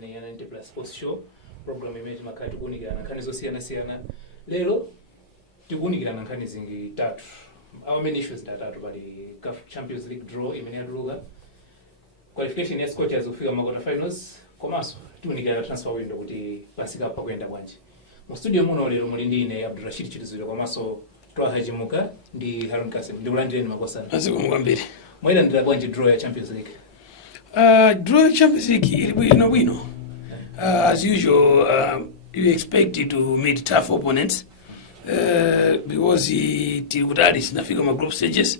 imene ya 90 plus sports show program imene timakhala tikuunikirana nkhani zosiyana-siyana. Lero tikuunikirana nkhani zingi tatu. Our main issues tatatu pali CAF Champions League draw imene yatuluka, qualification ya Scorchers kufika quarter finals, komanso tiunikirana transfer window kuti pasika pa kwenda bwanji. Mu studio muno lero muli ndine Rashid Chilizule komanso Twaha Chimuka ndi Haroon Kassim. Ndikulandireni makosana. Azikumukwambiri. Mwaila ndira bwanji draw ya Champions League? Draw ya Champions League ili bwino. As usual, you expect to meet tough opponents because tikutali sinafika ma group stages,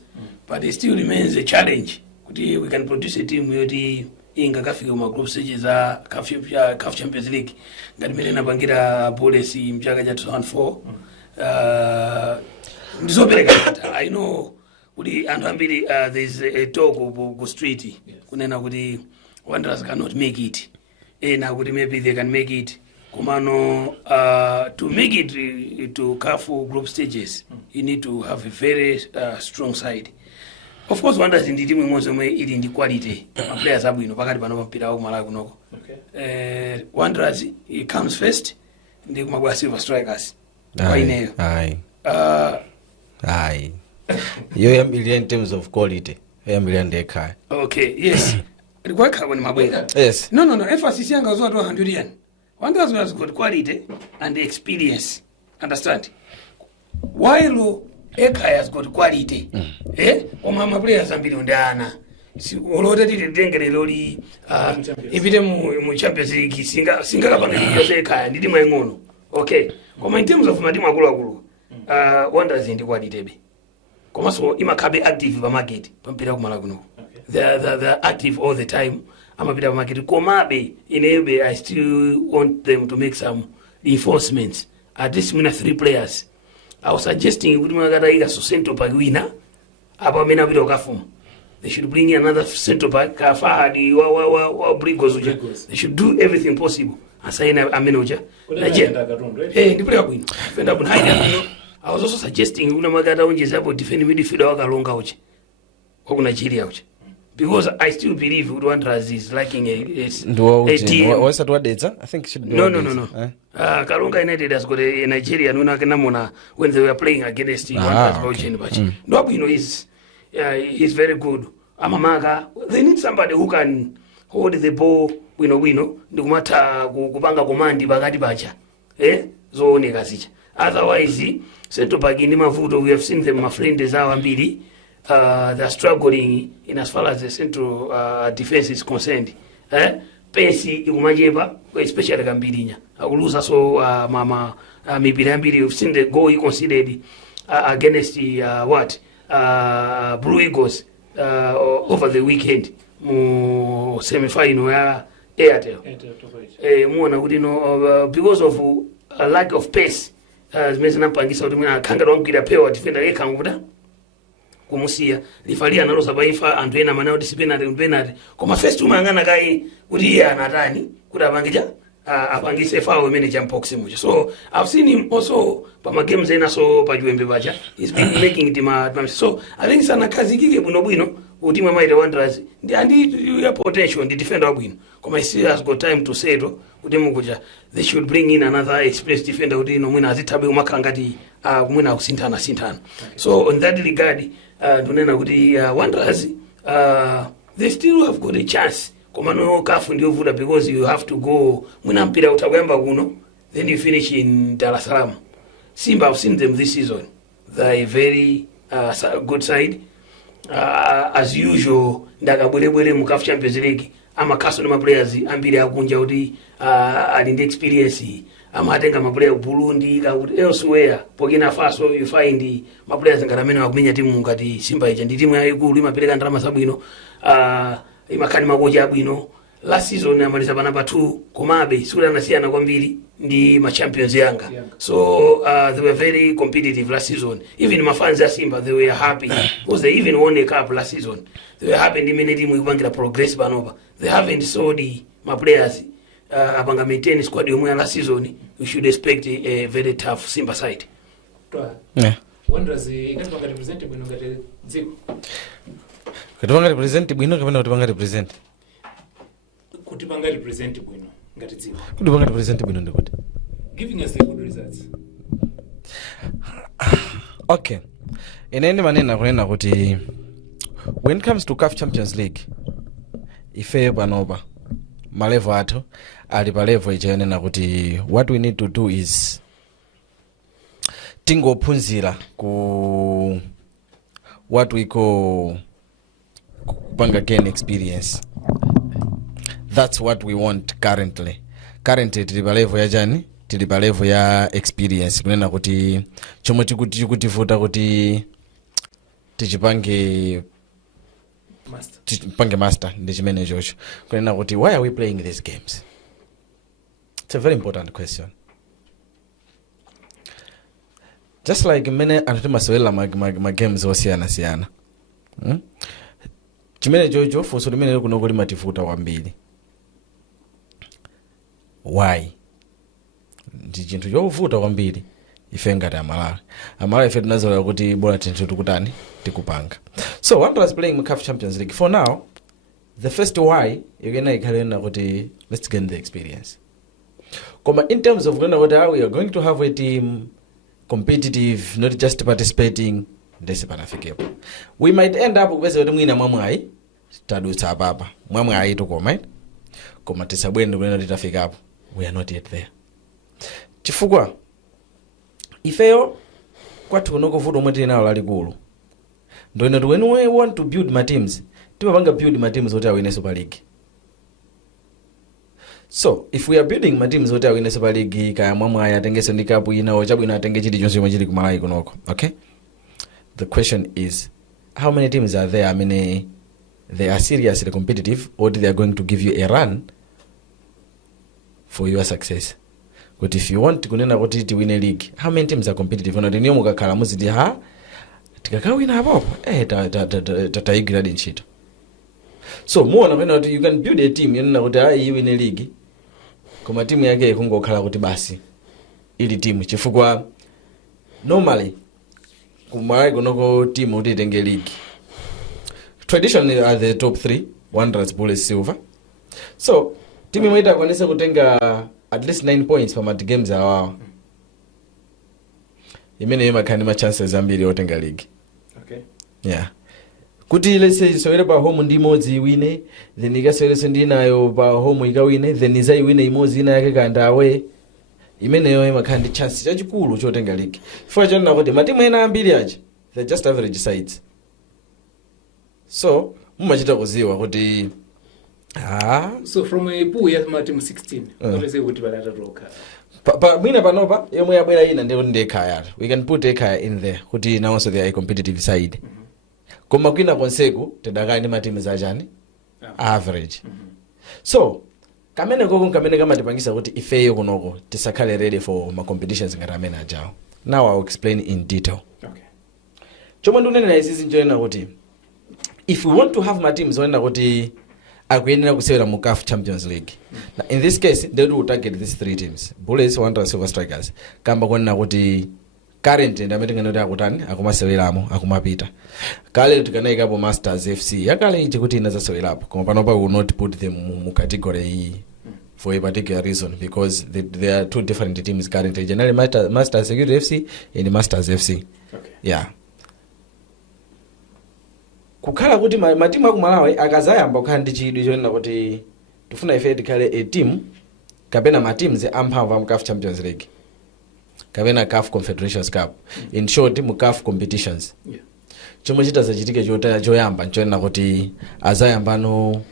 but it still remains a challenge kuti we can produce a team yoti ingakafika ma group stages za CAF Champions League ngati mene napangira policy mchaka cha 2004. Ndizopereka I know kuti anthu ambiri there's a talk ku street kunena kuti Wanderers cannot make it, na kuti maybe they can make it. Kumano, to make it to CAF group stages, you need to have a very strong side. Of course, Wanderers in the team it in the quality. Players are going to Wanderers, it comes first. They come silver strikers. Aye. You have in terms of quality. Okay, yes. Yes. No. Emphasis young as 100 yen. Wanderers has got quality and experience. Understand? While Eka has got quality. Omama players ambili undana. Si olota titengere loli ipite mu Champions League singa kapanga yose Eka ndidi mwengono. Okay. Koma in terms of matimu akulu Wanderers ndi quality be. Koma so imakabe active ba market pampira kumala kuno. They're active all the time. I'm a bit of market. Komabe in Ebe, I still want them to make some reinforcements. At least 3 players. I was suggesting centre back winner. They should bring in another centre back. They should do everything possible. I was also suggesting defending midfielder Nigeria. Because I still believe Wanderers is lacking a team. What's that word? I think it should be. No. Kalunga United has got a Nigerian when they were playing against Wanderers. No, he's very good. Amamaga, they need somebody who can hold the ball. Ndumata kubanga komandi bagati bacha. Zone gazicha. Otherwise, centre back in Mavuto, we have seen them, my friend, is our mbili. They're struggling in as far as the central defense is concerned. Pesi Umajeba, especially Gambirinya. I will lose also maybe you've seen the goal he considered against the Blue Eagles over the weekend. Semi-final Airtel. Because of a lack of pace, as mentioned, defender kumusia lifalia nalo sabaifa antwena manao disciplinary penalty koma first umangana kai kuti anatani kuti apangija apangise foul manager mpox mucho. So I've seen him also pa games ena so pa juembe bacha he's been making it so I think sana kazi kike bwino utima maite Wanderers ndi ya potential ndi defender bwino koma he still has got time to settle kuti mukuja they should bring in another experienced defender kuti mwina azitabe umakangati kumwina kusintana. So on that regard tunena kuti Wanderers they still have got a chance koma no CAF ndio vuda because you have to go mwina mpira utakuyamba kuno then you finish in Dar es Salaam. Simba, I've seen them this season. They're a very good side. As usual ndakabwelebwele mu CAF Champions League amakaso na players ambiri akunja kuti alinde experience amatenga maplayer Burundi elsewhere Burkina Faso you find players ngaramene wakumenya timu ngati Simba ija ndi timu yayikulu imapereka ndalama zabwino imakani magoja abwino. Last season amaliza pa number 2 komabe sura nasiyana kwambiri ndi ma champions yanga. So they were very competitive last season. Even my fans at Simba they were happy because they even won a cup last season. They were happy ndi mene timu ibangira progress banova. They haven't sold my players abanga maintain squad yomwe last season. We should expect a very tough Simba side. Yeah. Wanderers ingati banga represent bwino ngati dziko. Kuti banga represent bwino kapena kuti banga represent? Kuti banga represent bwino. ngati dziko. Kuti pangati present bwino ndikuti. Giving us the good results. Okay. Inene manena kunena kuti when it comes to CAF Champions League ife panopa malevel athu ali pa level ichayenena kuti what we need to do is tingophunzira ku what we call kupanga gain experience. That's what we want currently tili pa level ya chani, tili pa level ya experience, kunena kuti chomwe tikutivuta kuti tichipange master ndi chimene chocho, kunena kuti why are we playing these games. It's a very important question. Just like mene anthu timasewera ma games osiyana chimene chocho funso limene kunoko limativuta kwambiri. Why? Ndi chinthu chovuta kwambiri ife ngati amalawi ife tinazola kuti bora tinthu tikutani tikupanga. So Wanderers playing in CAF Champions League. For now, the first why ikena ikhalena kuti let's gain the experience. Koma in terms of kunena kuti we are going to have a team competitive, not just participating, ndese panafikepo. We might end up kupeza kuti mwina mwamwayi tadutsa apapa mwamwayi tukoma koma tisabwende kunena kuti tafikapo. We are not yet there. Chifukwa ifeyo kwathu kunoko vuto omwe tili nawo lalikulu ndoina when we want to build my teams timapanga build my teams oti awine Super League. So if we are building my teams oti awine Super League kaya mwamwayi atengese ndi kapu ina ochabwino atenge chilichonse chomwe chili kumalawi kunoko, okay? The question is how many teams are there? I mean, they are seriously competitive or they are going to give you a run for your success. But if you want kunena kuti ti win a league, how many teams are competitive? Ono tinyo mukakhala muziti tikakawina apo tataigira ntchito. So muona pena kuti you can build a team yonena kuti you win a league koma team yake kungokhala kuti basi ili team chifukwa normally kumalawi kunoko team kuti itenge league traditionally are the top 3 Wanderers, Bullets, Silver. So team imwe itakwanisa kutenga at least 9 points from the games awawa imene imakhani ma chances ambiri otenga league. Okay. Yeah. Kuti let's say sewere pa home ndi imodzi iwine, then ikasewere ndi nayo pa home ikawine, then iwine imodzi ina yake kanda away. Imeneyo imakhani chance chachikulu chotenga league. For chana kuti matimu ena ambiri aja they're just average sides. So mumachita kuziwa kuti so from a pool ya team 16 onese kuti balata roka mwina panopa yomwe yabwera ina ndi ekhaya. We can put ekhaya in there kuti now also they are a competitive side. Koma kwina konseku tedakani ma teams ajani average. So kamene kamatipangisa kuti ifeyo kunoko tisakhale ready for ma competitions ngati amene ajawo. Now I'll explain in detail. Okay. Chomwe ndunena izizi njoyena kuti if we want to have my teams onena kuti akuyenera kusewera mu CAF Champions League. Now, in this case they do target these 3 teams: Bullets, Wanderers, Silver Strikers. Kamba kwanena kuti currently ndametenga kuti akutani akumaseweramo akumapita. Kale tikanaikapo Masters FC yakale ichi kuti inazasewerapo koma panopa we will not put them mu category for a particular reason because there are 2 different teams currently, generally Masters Security FC and Masters FC. Okay. Yeah. Kukhala kuti matimu akumalawi akazayamba kukhala ndi chidwi chonena kuti tifuna ife tikhale a team kapena ma teams amphamvu mu CAF Champions League kapena CAF Confederations Cup, in short mu CAF competitions. Yeah. Chomwe chitazachitike choyamba nchonena kuti azayambano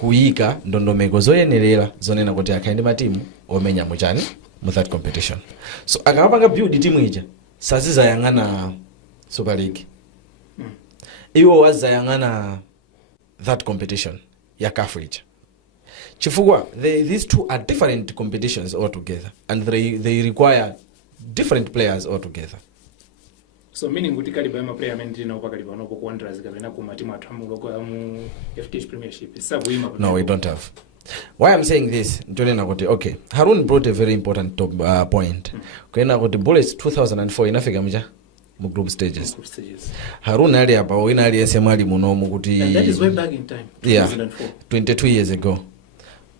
kuyika ndondomeko zoyenerera zonena kuti akhale ndi matimu omenya muchani mu that competition. So akamapanga build team ija sazizayang'ana Super League. Iwo wazayang'ana that competition ya CAF ija. Chifukwa these 2 are different competitions altogether and they require different players altogether. So meaning kuti kali bayama player amene na upakali pano ku Wanderers kapena ku matimu athamu loko mu FTH Premiership sabuima. No, we don't have. Why I'm saying this ntonena kuti okay, Haroon brought a very important point. Kwena kuti Bullets 2004 inafika mja mu group stages. Haroon ali apa wina ali esemali muno mu kuti and that is way back in time, 2004. Yeah, 22 years ago.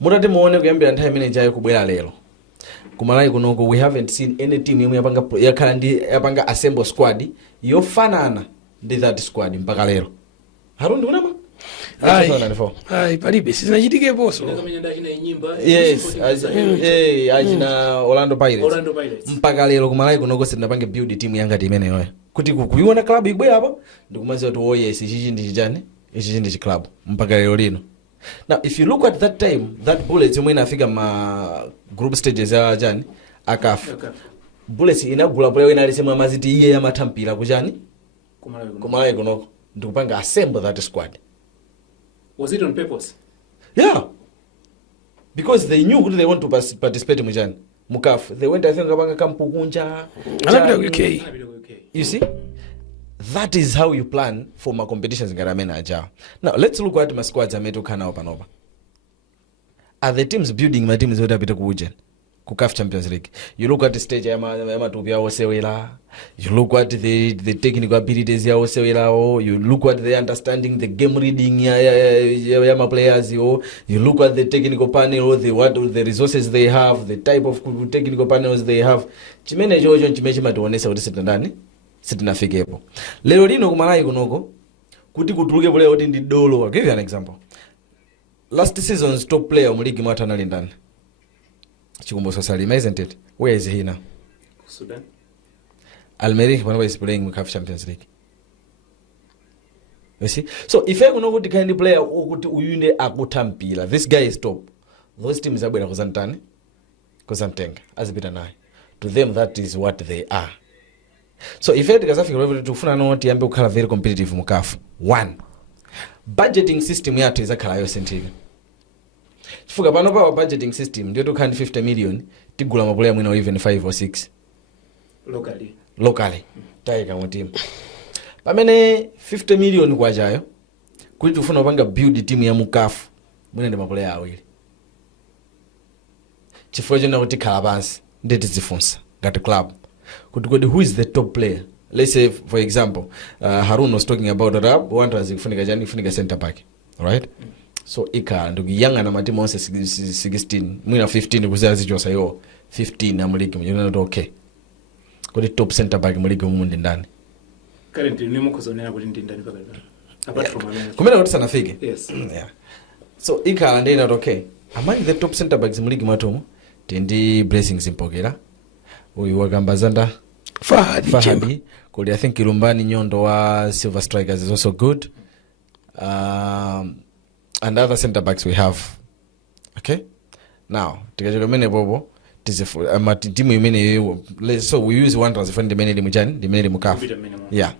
mutati muone kuyambira nthawi imene ijayo kubwera lero kumalawi kunoko we haven't seen any team yomwe yapanga assemble squad yofanana ndi that squad mpaka lero. Haroon ndikunama Ai palibe sizinachitikeponso. Yes, achina Orlando Pirates. Mpaka lero kumalawi kunoko sitinapange build team yangati imeneyo. Kuti kuiona club ibwera apa ndikumaziwa kuti oh yes ichi ndi chijani ichi ndi club mpaka lero lino. Now if you look at that time that Bullets yomwe inafika ma group stages ya jani akafu Bullets inagula player wina alisema amaziti iye yamathampira kuchani kumalawi kunoko ndikupanga assemble that squad. Was it on purpose? Yeah, because they knew they want to participate mujani mukafu. They went I think kapanga kampu kunja okay. You see, that is how you plan for my competitions in Garamena Ajao. Now let's look at my squads ameto kana opanova. Are the teams building my teams woda bita kuuje kukaf Champions League? You look at the stage yama tupia osewela. You look at the technical abilities ya osewela o. You look at the understanding, the game reading ya my players o. You look at the technical panel, the resources they have, the type of technical panels they have. Chimene jojo chimechi matuonesa kuti sitandani sitinafikepo. Lero lino kumalawi kunoko kuti kutuluke player oti ndi dolo. I'll give you an example. Last season's top player mu league mwathu anali ndani? Chikumbuso Salima, isn't it? Where is he now? Sudan. Almeri whenever is playing with Champions League. You see? So if I know what the kind of player ukuthi uyune akutampila, this guy is top. Those teams are bwera kuzantani kuzamtenga azipita naye. To them that is what they are. So if I tikazafika level tufuna noti yambe kukhala very competitive mukafu. One, budgeting system yathu izakhala yosenteka. Chifuka pano pa budgeting system ndio tukandi 50 million tigula maplayer mwina even 5 or 6 locally taika mu team. Pamene 50 million kwajayo kuti tufuna upanga build team ya mukafu mwina ndi maplayer awiri. Chifukwa chona kuti khala pansi ndeti zifunsa ngati club kuti who is the top player. Let's say for example Haroon was talking about Arab Wanderers kufunika jani kufunika center back, right? So ika ndikuyangana matimu onse 16 mwina 15 kuzera zichosa yo 15 na muligi mjona ndo okay kuti top center back muligi mundi ndani currently ni mukuzonera kuti ndi ndani paka apart from America kumena kuti sanafike. Yes. Yeah, so ika ndi not okay among the top center backs muligi matomo tendi Blessings Mpokera uyu wakambazanda Fahadi kuli I think Ilumbani Nyondo wa Silver Strikers is also good. And other center backs we have. Okay? Now, tikachoka mene bobo timu imene so we use one transfer the mene mujani the mene mukafu. Yeah.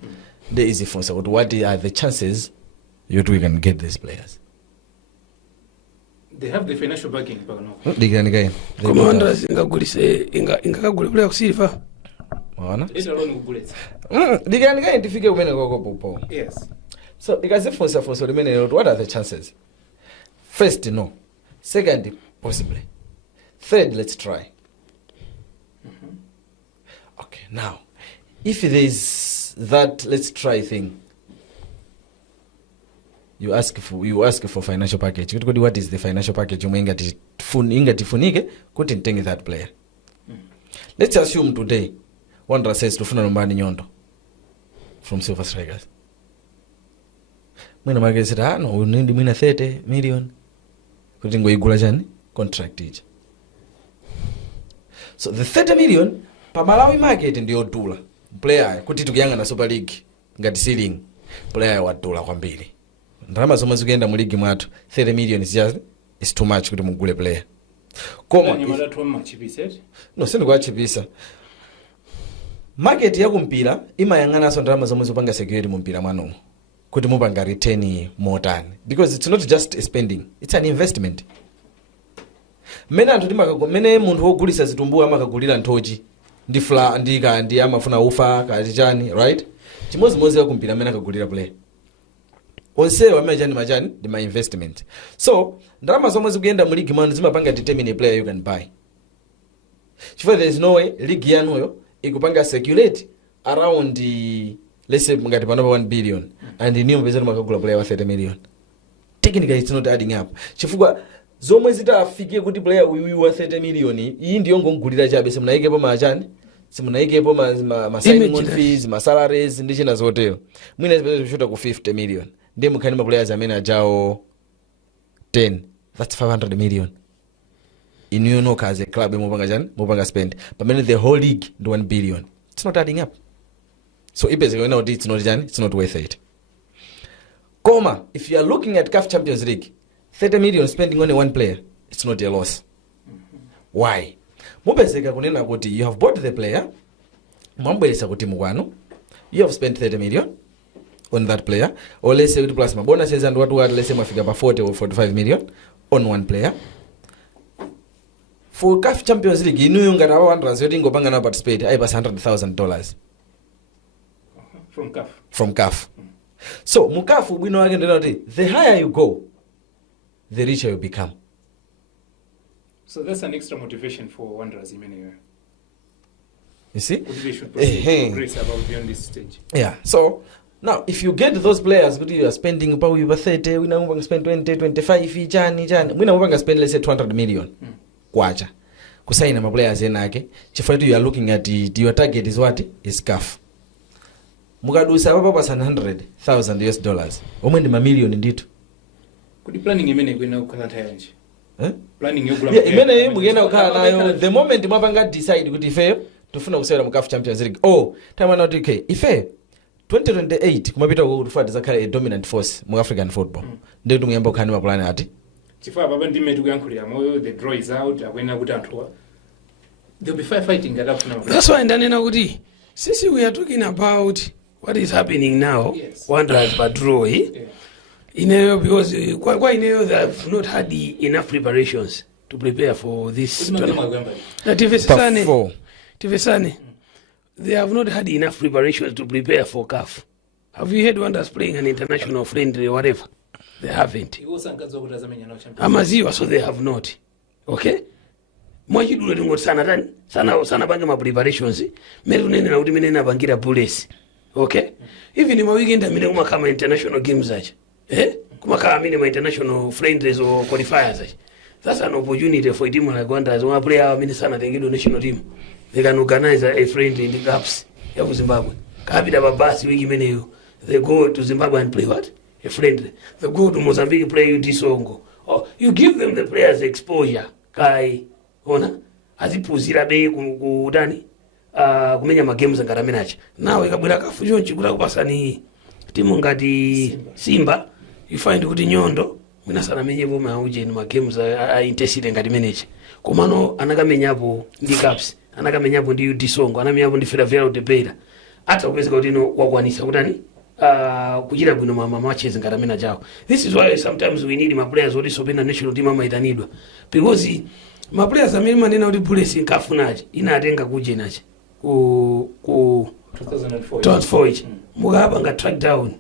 The easy for so what are the chances we can get these players? They have the financial backing paka no. Digani guy. Commanders ingagulise ingakagule player kusifa. Maana? It's alone with Bullets. Digani guy tifike umene koko popo. Yes. So ikazifunsa for so the mene what are the chances? First, no. Second, possibly. Third, let's try. Okay, now, if there is that let's try thing, you ask for financial package. What is the financial package? You ingati funike kuti ntenge that player. Let's assume today, Wanderers says tufuna Lumbani Nyondo from Silver Strikers. Mwina market said, no, we need mwina 30 million. Kuti ngoigula jani contract ija. So the 30 million pa Malawi market ndiyo dula player kuti tukuyanga na Super League ngati ceiling player wa dola kwambiri. Ndalama zomwe zikuyenda mu league mwathu 30 million is too much kuti mugule player. Koma ni mara tu machipisa. No, sindi kwa chipisa. Market ya kumpira imayangana so ndalama zomwe zopanga security mu mpira mwanu. Kuti mupanga return more than because it's not just a spending, it's an investment. Mene munthu wogulisa zitumbu amakagulira nthochi ndi fla ndi amafuna ufa kachani, right? Chimodzimodzi ya kumpira mene akagulira play onsewa majani ndi my investment. So ndalama zomwe zikuyenda mu league mwanu zimapanga determine a player you can buy. Chifukwa there is no way league yanuyo ikupanga circulate around let's say ngati panopa 1 billion and niyo mpeza makagula player wa 30 million. Technically it's not adding up. Chifukwa zomwe zitafike kuti player uyu wa 30 million iyi ndiyo ngongulira chabe simunaikepo machani simunaikepo ma signing on fees ma salaries ndi china zotero mwina zipeza kushuta ku 50 million ndiye mukhani ma players amene ajawo 10 that's 500 million inuyo nokha as a club mupanga chani mupanga spend pamene the whole league ndi 1 billion. It's not adding up. So it's not worth it. Comma, if you are looking at CAF Champions League, 30 million spending only one player, it's not a loss. Why? Mubezeka kunena kuti you have bought the player, mwambelesa kuti mukwano, you have spent 30 million on that player, or let's say with plus bonuses and what let's say mafika pa 40 or 45 million on one player. For CAF Champions League, you ngati awa wanderers yoti ngopanga na participate ayi pasa $100,000 from CAF. So CAF bwino wake ndena kuti the higher you go, the richer you become. So that's an extra motivation for wanderers anyway. You see? They should progress about beyond this stage. Yeah. So now if you get those players kuti you are spending probably over 30, we now spend 20, 25 chani we now spend let's say 200 million. Kwacha kusaina ma players enake chifukwa you are looking at your target is what is CAF mukadusa papa pa $100,000 omwe ndi mamillion ndithu kuti planning imene kwena kukhala tayanje planning yogula imene mukena kukhala nayo the moment mwapanga decide kuti ife tufuna kusewera mu CAF Champions League time not okay ife 2028 kumapita ku kuti zakhala a dominant force mu African football ndi kuti muyamba kukhani ma plan ati chifukwa baba ndime tikuyankhulira moyo the draw is out akwena kuti anthuwa they'll be fighting atafuna. That's why ndanena kuti sisi we are talking about what is happening now. Yes. Wanderers but draw because quite they have not had enough preparations to prepare for this tournament. Tifesane, they have not had enough preparations to prepare for CAF. Have you heard Wanderers playing an international friendly or whatever? They haven't. Amaziwa, so they have not. Okay? Mwachidule ngoti sana bange ma preparations. Meru nene na uti menena bangira police. Okay? Even in my weekend amine kuma kama international games acha. Kuma kama amine ma international friendlies or qualifiers acha. That's an opportunity for a team like Wanderers. One player amine sana tengido national team. They can organize a friendly in the gaps ya Zimbabwe. Kabida babasi wiki meneyo. They go to Zimbabwe and play what? A friendly. They go to Mozambique, play UD Songo. Oh, you give them the players exposure. Kai, ona, azipuzira bei kudani, kumenya ma games ngaramena. Now ikabwera kafujo nchikula kupasa ni timu ngati Simba. You find kuti Nyondo, mwina sana menye bo mauje ni ma games intensity ngati manager. Komano anakamenya hapo ndi caps, anakamenya hapo ndi UD Songo, anamenya hapo ndi Ferroviário de Beira. Hata kupezeka kuti no wakwanisa kudani. Kujira bwino mama matches ngaramena jawo. This is why sometimes we need my players who so bena national team ama itanidwa because my players amene manena kuti police inkafunaje inatenga kuje nache ku 2004 mugaba nga track down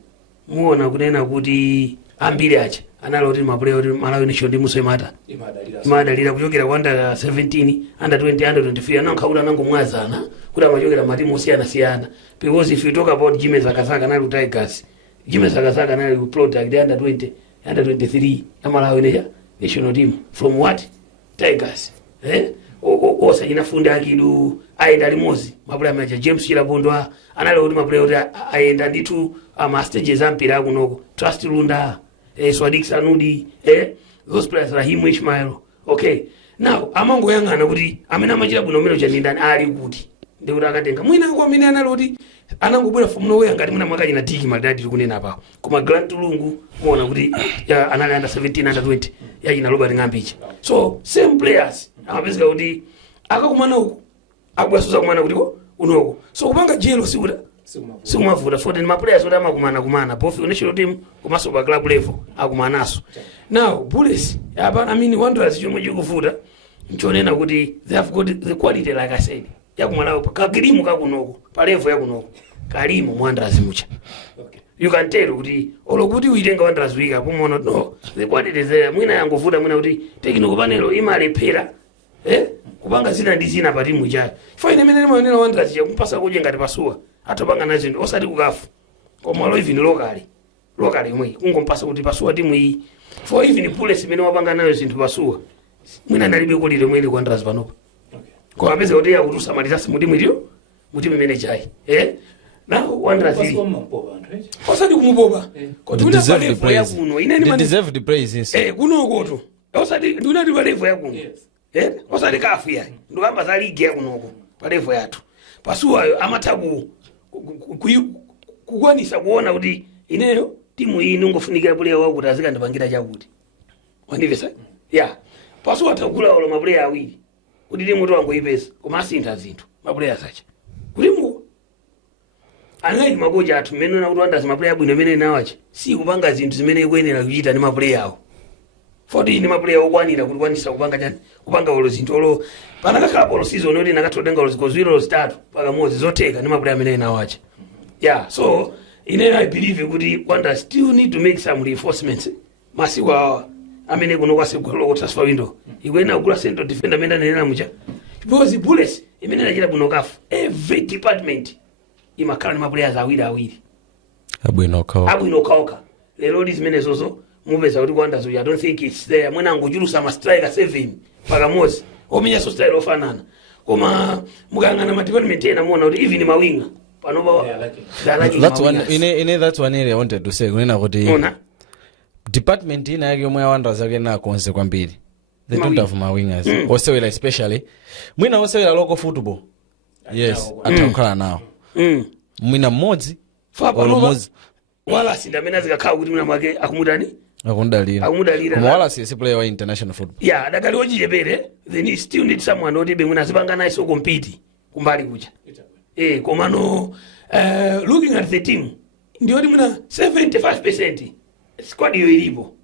muona kunena kuti ambiri acha analo kuti my player kuti Malawi national team so imadalira kuchokera kwanda 17 under 20 under 23 anankhaula nangomwazana kuti amachokera matimu osiyana because if you talk about Jimmy Zakasaka na Tigers Jimmy Zakasaka na product under 20 under 23 Malawi national team from what Tigers osa inafunda akidu aenda limozi mapula macha James Chilabondwa analo kuti mapula kuti aenda nditu ama stages ampira kunoko Trust Lunda Swadik Sanudi those players Rahim Ishmael. Okay, now amango yangana kuti amena machira bwino meno chanindani ali kuti ndikuti akatenga mwina kwa amene analoti anangobwera from nowhere ngati mwina mwakachina tiki madadi tikunena apa koma Grant Tulungu muona kuti anali under 17 under 20 yachina Robert Ngambicha. So same players amapezeka kuti akakumana uku akubwasuza kumana kuti unoko so kupanga jelo sikumavuta for the players kuti amakumana both national team komanso pa club level akumanaso. Now bullets I mean Wanderers chomwe chikuvuta nchonena kuti they have got the quality like I said yakumalawo kakilimu kakunoko pa level yakunoko kalimu Wanderers mucha. Okay, you can tell kuti olokuti uitenga Wanderers wika pomono no the quality is there mwina yangovuta mwina kuti technical panel imalephera kupanga zina ndi zina pa timu chayo fine imene maonera Wanderers yakumpasa kuje ngati pasuwa atopanga na zinthu osati kukafu koma lo even locally imwe kungompasa kuti pasuwa timu iyi for even Pules imene wapanga nayo zinthu pasuwa mwina nalibe kulire mwili kwa Wanderers panopa kwa apeza kuti akutusamaliza simudimwitiro muti mimene chai now Wanderers osati kumupopa kuti deserve the ya praise. kuno They deserve the praise, yes. kuno koto osati ndunati pa level ya kuno osati kafu ya ndikamba za ligi ya kunoko pa level yathu pasuwayo amatha kukwanisa kuona kuti ineyo timu iyi ingofunikira puleya wakuti azikandipangira chakuti wandivesa pasuwa atakula ola mapuleya awiri kuti timu tiwangoipesa koma asintha zinthu mapuleya sacha kuti mu anali makocha athu mmene na kuti Wanderers mapuleya abwino amene nawache si kupanga zinthu zimene ikuyenera kuchita ndi mapuleya awo foti ni mapuleya okwanira kuti kwanisa kupanga chani kupanga olo zinthu olo panakakhala polo season oti nakatotenga olo zikozwiri olo zitatu pakamodzi zotheka ndi mapuleya amene nawache so I believe kuti Wanderers still need to make some reinforcements masiku awa amene kuno kwasegwalo ku transfer window ikwena kugula central defender amene anena mucha because Bullets imene inachita kuno kafu every department imakhala ni maplayers awiri abwino kaoka lero zimene zozo mupeza kuti Wanderers I don't think it's there mwena angochulusa ma striker 7 pakamodzi omenya so style ofanana koma mukangana ma department ena muona kuti even mawinga that's one area I wanted to say kunena kuti department ina yake yomwe Wanderers yake na konse kwambiri they don't have my wingers osewera especially mwina osewera local football yes atakhala nawo mwina mmodzi mmodzi wala sindamena zikakhala kuti mwina mwake akumudani akundalira koma wala si player wa international football adakali ochichepere then still need someone oti be mwina azipanga naye so compete kumbali kucha komano looking at the team ndioti mwina 75% squad yo ilipo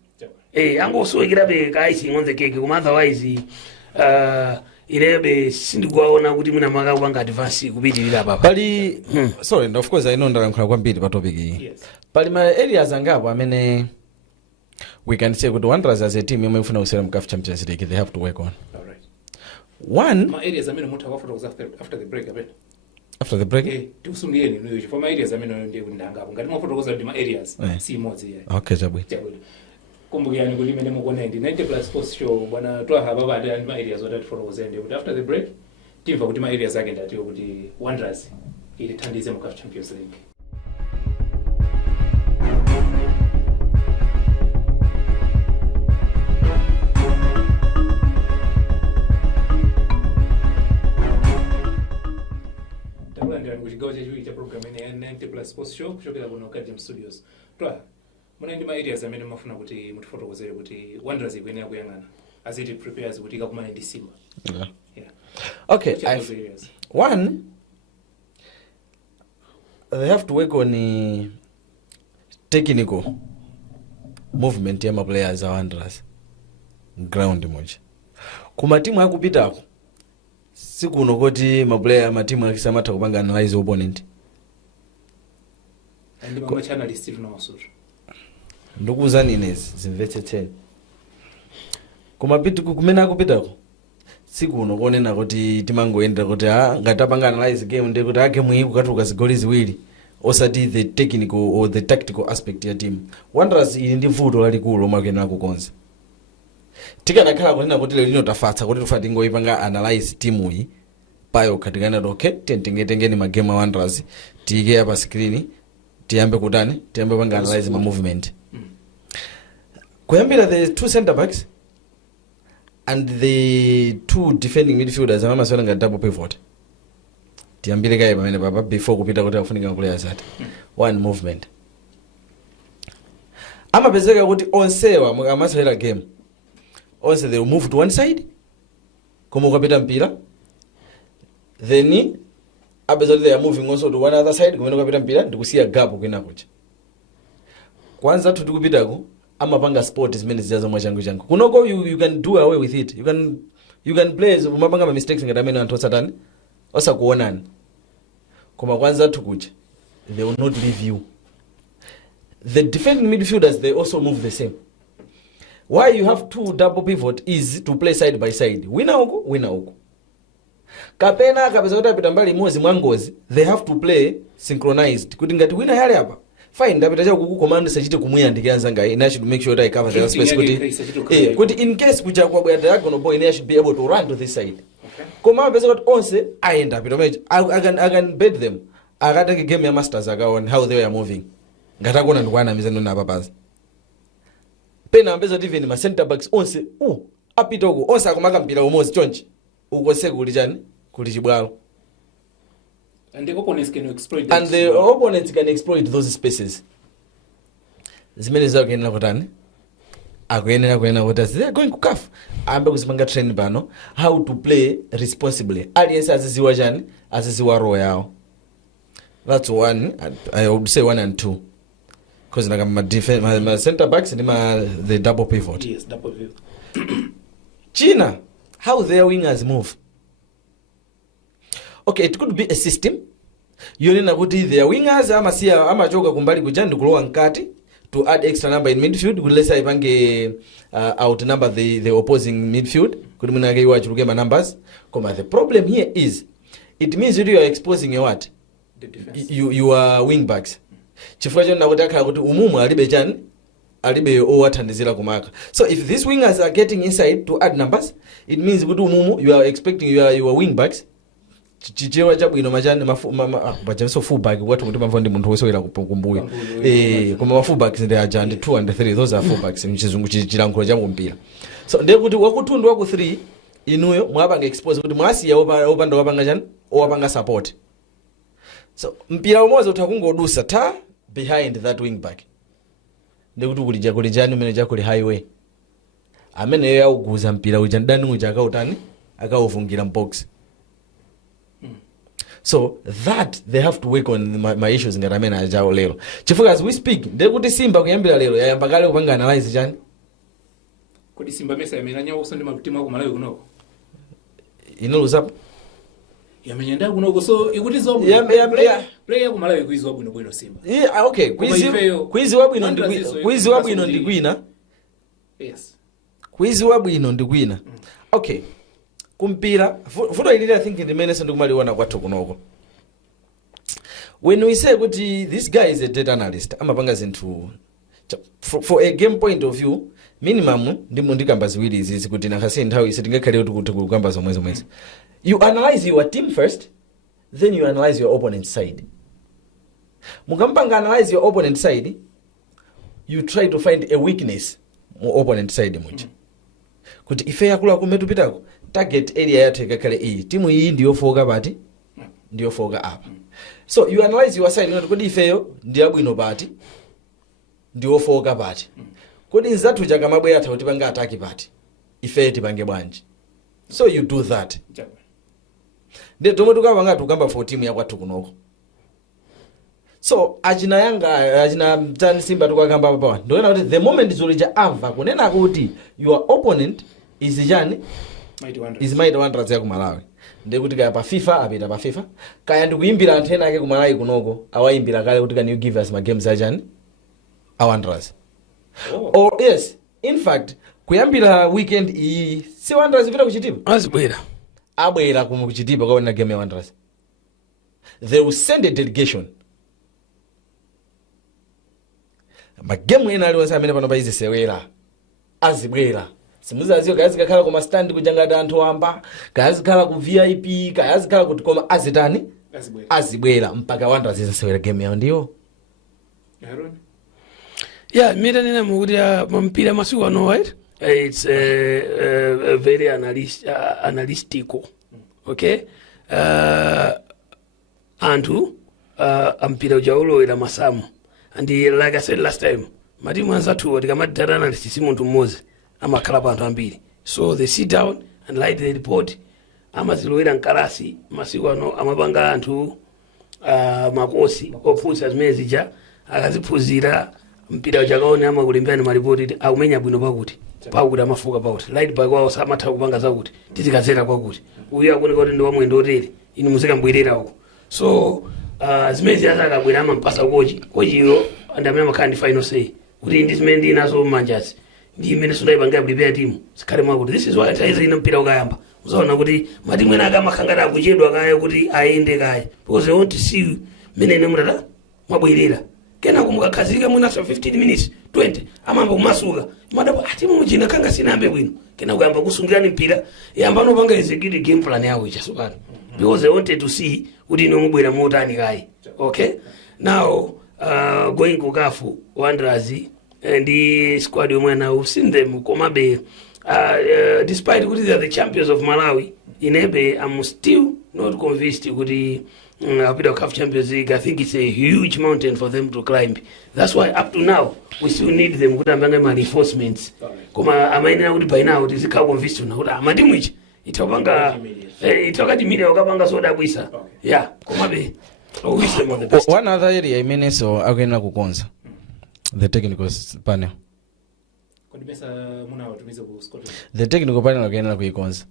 angosowekera be kaisi ngonze keke koma otherwise ilebe sindikuwaona kuti mwina maka kupanga advance kupitirira papa pali sorry and of course I know ndalankhula kwambiri pa topic iyi pali ma areas angapo amene we can say kuti Wanderers as a team yomwe ifuna kusera mu CAF Champions League they have to work on. All right. One ma areas amene mutha kufotokoza after the break apena after the break tikusungiyeni niyo for ma areas amene ndiye kundangapo ngati mwafotokoza ndi ma areas si imodzi ya okay chabwe kumbukirani kuti imene mukuona ndi 90 plus sports show bwana Twaha baba ndi ma areas otati fotokoza ndi kuti after the break timva kuti ma areas ake ndatiyo kuti Wanderers ilithandize mu CAF Champions League. Kuchigawo chachiwiri cha program ine ya 90 plus sports show kuchokera kuno Kassim studios. Twaha muna ndi ma areas amene mafuna kuti mutifotokozere kuti Wanderers ikuyenera kuyang'ana as it prepares kuti ikakumana ndi Simba. Okay, one they have to work on technical movement ya ma players a Wanderers ground moja kuma timu akupitako sikuno kuti maplayer matimu akisamatha kupanga analyze opponent and mama channel still no masuru ndokuzani inezi zimvetsetseni kuma pitu kumena akupitako sikuno kuonena kuti timangoenda kuti ngati apanga analyze game ndi kuti game iyi kukatuka zigoli ziwiri osati the technical or the tactical aspect ya team. Wanderers ili ndi vuto lalikulu omakenera kukonza tikanakhala kunena kuti lero lino tafatsa kuti tufati ngoyipanga analyze team iyi payo katikana okay tengeni magame a Wanderers tiyike apa screen tiyambe kutani tiyambe panga analyze ma movement kuyambira the two center backs and the two defending midfielders amamaswera nga double pivot tiyambire kaye pamene papa before kupita kuti afunika players ati one movement amapezeka kuti onsewa mukamaswera game onse they will move to one side koma ukapita mpira then apeza they are moving also to one other side kumene ukapita mpira ndikusiya gap kwina kucha kwanza tutikupitako amapanga sport zimene ziyazo mwachangu kunoko you can do away with it you can play umapanga ma mistakes ngati amene anthu osatani osakuonani koma kwanza tukucha they will not leave you. The defending midfielders they also move the same. Why you have two double pivot is to play side by side. Wina uko kapena kapeza kuti apita mbali imodzi mwangozi they have to play synchronized kuti ngati wina yale apa fine ndapita chaku kukomando sachite kumuyandikira nzanga ine I should make sure that I cover the space kuti in case kuja kwa bwa diagonal boy ine I should be able to run to this side. Koma apeza kuti onse ayenda pita mechi I can bet them akatenge game ya masters akaona how they were moving ngatakona ndikwana mizendo napa pasi pena apeza kuti even ma center backs onse apita uko onse akumaka mpira umozi chonchi ukose kuli chani kuli chibwalo and the opponents can exploit that, and the opponents can exploit those spaces. Zimene zakuyenera kutani akuyenera kuyenera kuti they are going to CAF ambe kuzipanga training pano how to play responsibly aliyense aziziwa chani aziziwa role yawo. That's one. I would say 1 and 2 because like my defense my center backs and the double pivot. Yes, double pivot. China, how their wingers move. Okay, it could be a system. Yonena kuti their wingers amachoka kumbali kujani kulowa nkati to add extra number in midfield kulesa ipange outnumber the opposing midfield kuti munake iwachuluke ma numbers. Koma the problem here is it means that you are exposing your what? The defense. You are wing backs. Chifukwa chona nakutaka kuti umumu alibe chani alibe owathandizira kumaka. So if these wingers are getting inside to add numbers, it means kuti umumu you are expecting your wing backs chichewa chabwino machani so full back watu kuti mavandi munthu wesowera kumbuyo koma ma full backs they are jandi 2 and 3 those are full backs mchizungu chilankhulo cha mpira. So ndiye kuti wakutundu waku 3 inuyo mwapanga expose kuti mwasiya opanda wapanga chani owapanga support. So mpira umoza utakungodusa ta behind that wing back ndikuti kuli jani umene jakuli highway amene yauguza mpira uja ndani uja akautani akaufungira mbox. So that they have to work on my issues ngaramena ajao lero chifukwa as we speak ndekuti Simba kuyambira lero yayamba kale kupanga analyze chani kuti Simba mesa yamenanya uso ndi matimu akumalawi kunoko inoluzapo yamenyenda kunoko so ikuti zo player kumalawi kuizwa bwino Simba. Yeah, okay, kuizwa bwino ndi kwina. Yes. Kuizwa bwino ndi kwina. Okay. Kumpira futo ilili I think ndimene sendikumaliona kwathu kunoko. When we say kuti this guy is a data analyst amapanga zinthu for a game point of view minimum ndikamba ziwiri izi kuti nakasi nthawi sitingakhale kuti kukamba zomwe. You analyze your team first, then you analyze your opponent's side. Mukampanga analyze your opponent's side, you try to find a weakness mu opponent side muja. Kuti ife yakula kumetupitako target area yathu ikakale iyi timu iyi ndiyo foka pati ndiyo foka apa. So you analyze your side not kuti ifeyo ndiyabwino pati ndiyo foka pati. Kuti nzathu chakamabwera atha kuti panga attack pati ife tipange bwanji. So you do that. Nde tomwe tukamba for team yakwathu kunoko. So achina mtani Simba tukakamba papa ndoona kuti the moment zolija amva kunena kuti your opponent is jani is mighty wonders ya kumalawi nde kuti kaya pa FIFA apita pa FIFA kaya ndikuimbira anthu ena ake kumalawi kunoko awaimbira kale kuti can you give us my games ajani awonders. Or yes in fact kuyambira weekend iyi si wonders vita kuchitipa abwera kuchitipa kwaona game ya wonders. They will send a delegation. Magemu ena aliwonse amene pano paizi sewera azibwera simuzaziyo kayazikakhala kuma stand kujangata anthu amba kayazikhala ku VIP kayazikhala kuti koma azitani azibwera mpaka wanda azisewera game yawo ndiyo. Haroon? Yeah, mira nina mukuti mampira masiku ano right? It's very analytical. Okay? Anthu ampira ujaulowera masamu. And like I said last time, matimu anzathu tikamati data analyst si munthu mmodzi amakhala pa anthu ambiri. So they sit down and write the report. Amazilowera nkalasi masiku ano amapanga anthu makosi ophunzira zimene zija akaziphunzira mpira uchakaone amakulembera maripoti akumenya bwino pakuti amafuka pakuti right back wawo samatha kupanga zakuti tizikazera kwakuti uyu akuoneka kuti ndi wamwendo otere inu muzikambwerera uko. So zimezi azakabwera amampasa kochiyo andamene amakhala ndi final say kuti ndi zimene ndinazo mmanjazi ndi imene sundayipangira prepare team sikhale mwakuti this is why taiza ina mpira ukayamba uzaona kuti matimu ena akamakhangata akuchedwa kaya kuti ayende kaya because they want to see mene ine mutata mwabwerera kena kumukakhazika mwina after 15 minutes 20 amamba kumasuka madapo ati muchina kanga sinambe bwino kena kuyamba kusungirani mpira yamba nopanga execute game plan yawo ichasukana because they wanted to see kuti nomubwera motani kai. Okay, now going kukafu Wanderers and the squad yomwe now seen them komabe despite kuti they are the champions of Malawi inebe I'm still not convinced kuti Apida CAF Champions League. I think it's a huge mountain for them to climb. That's why up to now we still need them kuti ambange ma reinforcements koma amaina kuti by now this ka convinced na kuti amadimu ichi itapanga itakatimira ukapanga soda bwisa. Yeah, komabe always them on the best. One other area imene so akuyenda kukonza the technical panel. Kodimesa muna watumiza ku Scotland. The technical panel akuyenda kuikonza.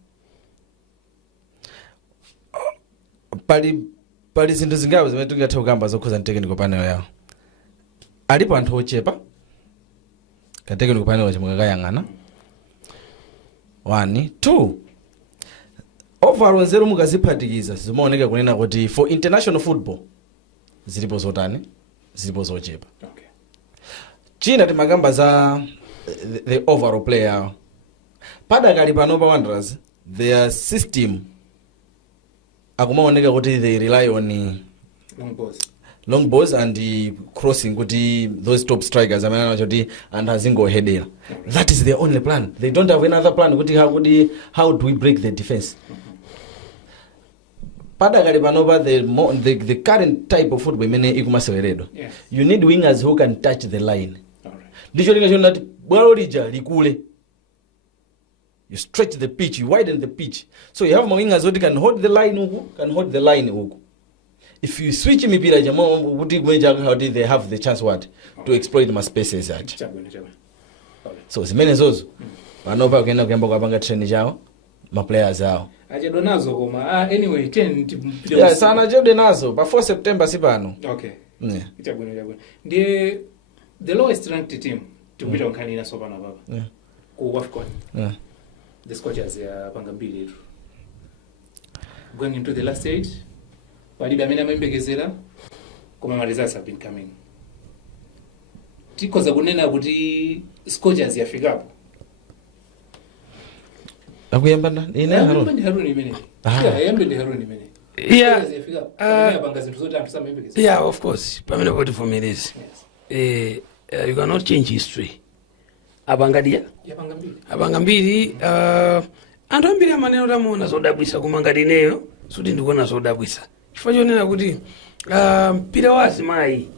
Pali zinthu zingapo zimene tingathe kukamba zokhuza technical panel yawo. Alipo anthu ochepa ka technical panel chimukakayang'ana. 1 2 overall nzeru mukaziphatikiza zimaoneka kunena kuti for international football zilipo zotani zilipo zochepa. Okay. China timakamba za the overall player padakali pano pa Wanderers their system akumaoneka kuti they rely on long balls and the crossing kuti those top strikers amene kuti and azingohedera. That is their only plan. They don't have another plan kuti how do we break the defense. Padakali panopa the current type of football imene ikumaseweredwa. Yes. You need wingers who can touch the line. All right. Ndicho linga chona kuti bwalo lija likule. You stretch the pitch, you widen the pitch. So you have wingers who can hold the line uku, can hold the line uku. If you switch mipira jamo kuti kumeja how did they have the chance what to exploit my spaces acha. Chabwino. So zimene zozo panopa kuyenda kuyamba kwapanga training jawo ma players awo. Ajedo nazo koma anyway 10 Yeah, sana jede nazo pa 4 September sipano. Okay. Yeah. Chabwino. Ndiye the lowest ranked team tupita nkhani ina sopa na baba. Yeah. Ku WAFCON. Yeah. The Scorchers ya panga mbili yetu. Going into the last stage, walibe amene amembekezera koma ma results have been coming. Tiko za kunena kuti Scorchers yafikapo. Akuyamba na ine Haroon. Haroon imene. Yeah, yambe Haroon imene. Yeah. Panga zinthu zoti anthu samembekezera. Yeah, of course. Pamene kuti for me this. Yes. You cannot change history. Abangadia? Abanga mbili anthu ambiri amanena kuti amaona zodabwisa koma ngati ineyo suti ndikuona zodabwisa. Chifukwa chonena kuti mpira wa azimayi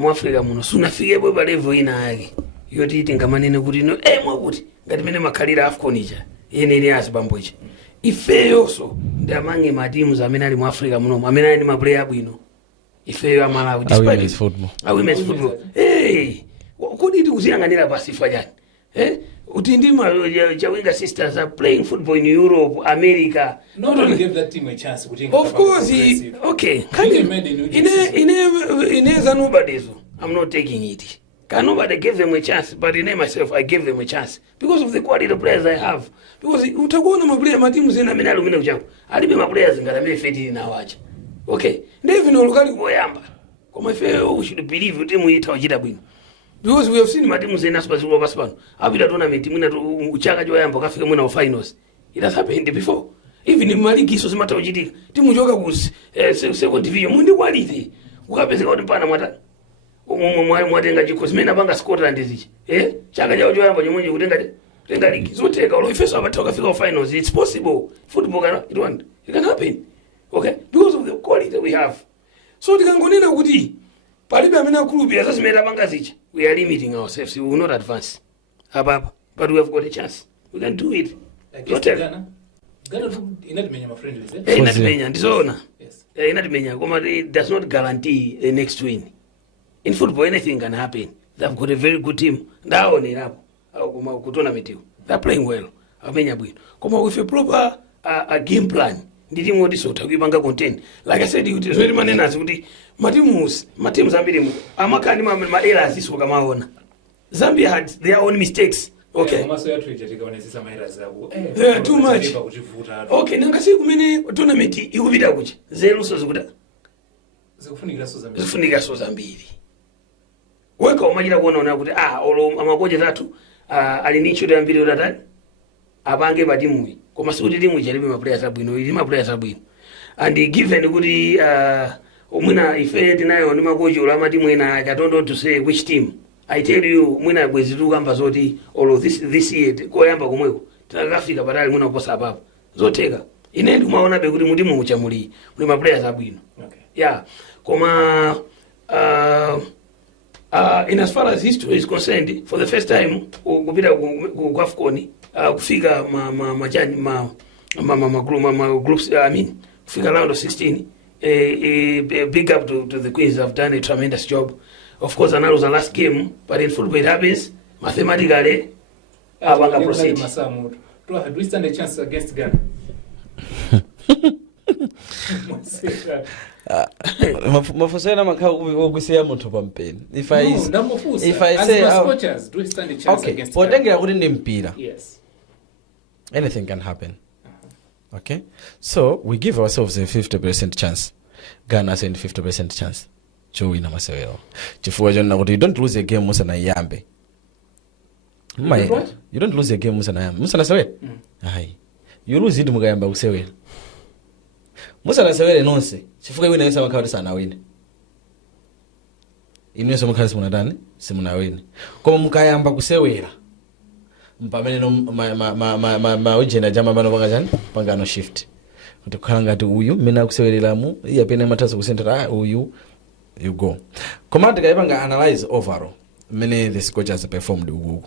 mu Africa muno sunafikepo pa level ina yake yoti tingamanene kuti no mwakuti ngati mene makhalira AFCON ija yeneni azibambo ija ifeyonso ndi amange matimu amene ali mu Africa muno amene ali ma player abwino ifeyo amalawi women's football. Women's football. Kodi tikuziyang'anira pasi fajani. Uti ndima Chawinga sisters are playing football in Europe, America. Not only give that team a chance. Of course, okay. In nobody's, I'm not taking it. Can nobody give them a chance? But in myself, I give them a chance because of the quality of players I have. Because utakuona maplayer matimu zina mina lumina uchangu. Alibe maplayers ngara feti na wacha. Okay. Ndevi no lokali kuboyamba. Koma we should believe timu ita wajida bwino. Because we have seen matimu zina spazulu basipano. Abida tournament mwina uchaka joyamba kafika mwina finals. It has happened before. Even in Maliki so simata ujitika. Timu joka kus second division mundi quality. Ukapezeka kuti pana mwata. Mwatenga chikosi mena panga Scotland zichi. Chaka chao joyamba chomwe kutenga ligi. Zoteka ulo ifeso abatoka fika finals. It's possible. Football it can happen. Okay? Because of the quality we have. So tikangonena kuti palibe amene akulupira zazimera panga zichi. We are limiting ourselves. We will not advance. Ababa. But we have got a chance. We can do it. Ghana inatimenya ma friendlies. Inatimenya ndizoona. Yes. Inatimenya koma it does not guarantee the next win. In football anything can happen. They've got a very good team. Ndaone hapo. Koma ku tournament hiyo. They're playing well. Amenya bwino. Koma with a proper a game plan. Nditi modi so takuyipanga content. Like I said you zviri manena kuti matimu zambiri amakani ma errors iso kamaona. Zambia had their own mistakes. Okay. They are too much. Okay, nangasi kumene tournament ikupita kuchi. Zero so zikuda. Zikufunika so zambiri. weka umachita kuona kuti olo amakocha athu ali ndi ntchito yambiri utatani apange pa timuyi koma sikuti timu chalibe maplayers abwino ili maplayers abwino and given kuti mwina ife tinayo ndi makocha ola matimu ena achatondo to say which team I tell you mwina bwezi tukamba zoti olo this year koyamba komweko tinakafika patali mwina kuposa apapo zotheka ine ndimaona be kuti mutimu muchamuli muli maplayers abwino yeah koma in as far as history is concerned, for the first time, kupita ku AFCON, kufika groups. I mean, kufika round of 16. Big up to the Queens. Have done a tremendous job. Of course, that was the last game, but in football it happens. Mathematically, Abanga proceed. Twaha, do we stand a chance against Ghana? Mafusena makao kusia moto pampeni. If I say coaches, do we stand a chance against Ghana? Potenge akuti ndi mpira. Yes. Anything can happen. Okay? So, we give ourselves a 50% chance. Ghana has a 50% chance. To win masewero. Chifukwa jona kuti you don't lose a game musa na yambe. You don't lose a game musa na yambe. Musa na sewere? Aye. You lose it mugayamba usewere. Musa na sewere nonse. Chifukwa wina yesa makawati sana wine. Inu yesa makawati simuna dani? Simuna wine. Koma mukayamba kusewera. Mpamene no ujena jama bano bagajani pangano shift. Kuti kukhala tu uyu mena kusewereramu iya pene matazo kusentera uyu you go. Koma tikayipanga analyze overall many the coaches performed ugu.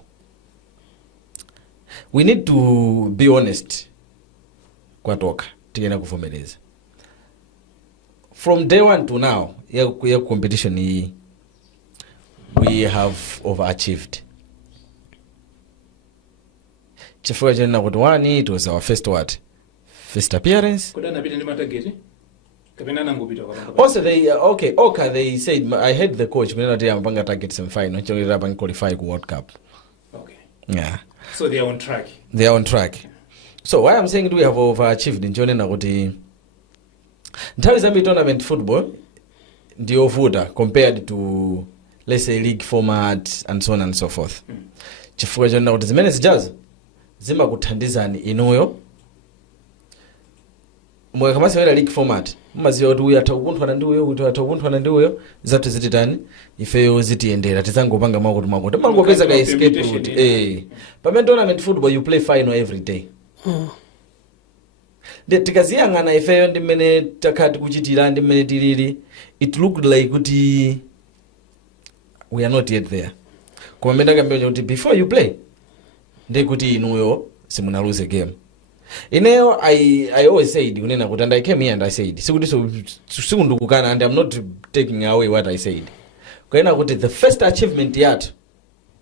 We need to be honest kwatoka tigena kuvomereza. From day one to now ya competition we have overachieved. Chifukwa jena kuti one it was our first appearance. Also they said I heard the coach when they are target semi-final actually qualify World Cup. Okay. Yeah. So they are on track. They are on track. So why I'm saying we have overachieved in John Naguti. Nthawi zambi tournament football ndio vuta compared to let's say league format and so on and so forth. Chifukwa jona kuti zimene zijazo zima kuthandizani inoyo mwe kama sewera league format maziwa kuti uyu atakupunthwana ndi uyo kuti atakupunthwana ndi uyo zathu zititani ifeyo zitiendera tizangopanga makuti mangopeza ka escape route pamene tournament football you play final every day. Tikaziyang'ana ifeyo ndi mmene takati kuchitira ndi mmene tilili it looked like kuti we are not yet there. Koma mmene akambeja kuti before you play ndi kuti inuyo simuna lose a game. Ineyo I always said kunena kuti and I came here and I said sikuti sikundukukana and I'm not taking away what I said. Kwena kuti the first achievement yat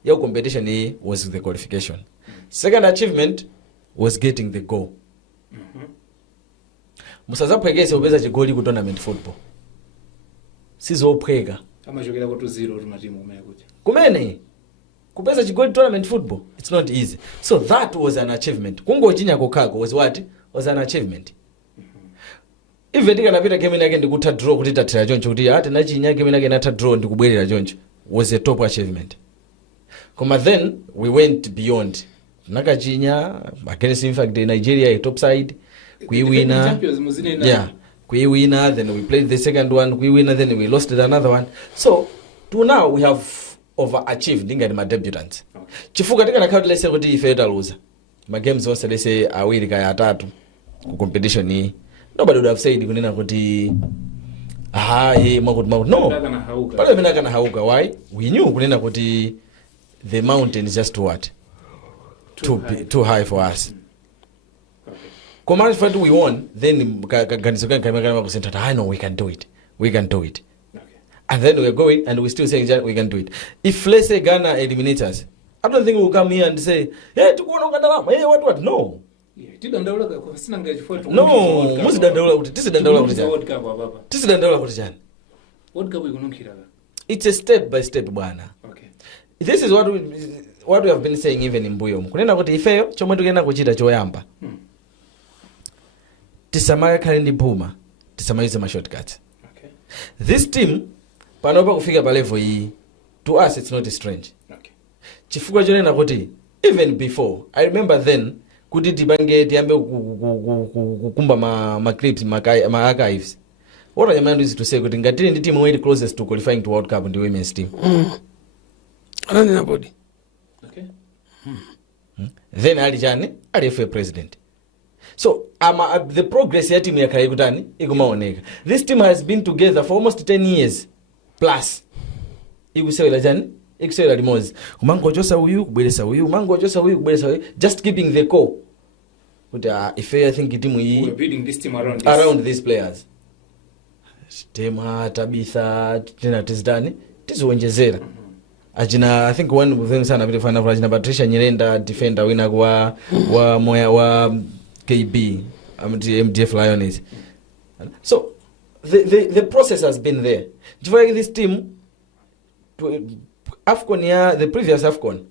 your competition was the qualification. Second achievement was getting the goal. Musazaphwekese upeza chigoli ku tournament football. Sizophweka. Amajokera ku 2-0 tumatimu kumene kuti. Kumene kupeza chigoli tournament football it's not easy. So that was an achievement. Kungochinya kokako was what? Was an achievement. Even tikanapita game yake ndikutha draw kuti tathira choncho kuti ati nachinya game yake natha draw ndikubwerera choncho was a top achievement. Koma then we went beyond. Nakachinya against in fact Nigeria a top side. We winner. Yeah. We winner, then we played the second one, we winner, then we lost another one. So to now we have overachieved ingati my debutants. Chifuka tika nakati lese kuti ife lose. My games onse lese awiri kaya atatu ku competition hii. Nobody would have said kunena kuti makuti no. Pale mena kana hauka. Why? We knew kunena kuti the mountain is just what? Too high for us. Command fight we won, then I know we can do it. We can do it. Okay. And then we're going and we're still saying we can do it. If let's say Ghana eliminates us, I don't think we'll come here and say, hey, to go on Ghana, hey, what? No. No, this is the it's a step by step bwana. Okay. This is what we have been saying even in Buyo. Kunena kuti ifeyo chomwe tukena kuchita choyamba. Tisamaya kali buma, tisamaya use shortcuts. Okay. This team panopa kufika pa level hii to us it's not strange. Okay. Chifukwa chonena kuti even before I remember then kuti tipange tiyambe kukumba ma clips ma archives. What I am used to say kuti ngatili ndi team way closest to qualifying to World Cup in the women's team. Anani body. Okay. Then alijane alifa president. So the progress ya team yakale kutani ikumaoneka. This team has been together for almost 10 years plus. Ikusewela jani ikusewela limozi. Kumangojosa uyu kubwelesa uyu, kumangojosa uyu kubwelesa uyu, just keeping the core. But if I think team we're building this team around these players. Tema Tabitha tena tizdani tiziwonjezera. Ajina I think one of them sana bilifana kwa ajina Patricia Nyirenda defender winner wa moya wa KB MDF Lioness. So the process has been there. Jivaki this team AFCON the previous AFCON,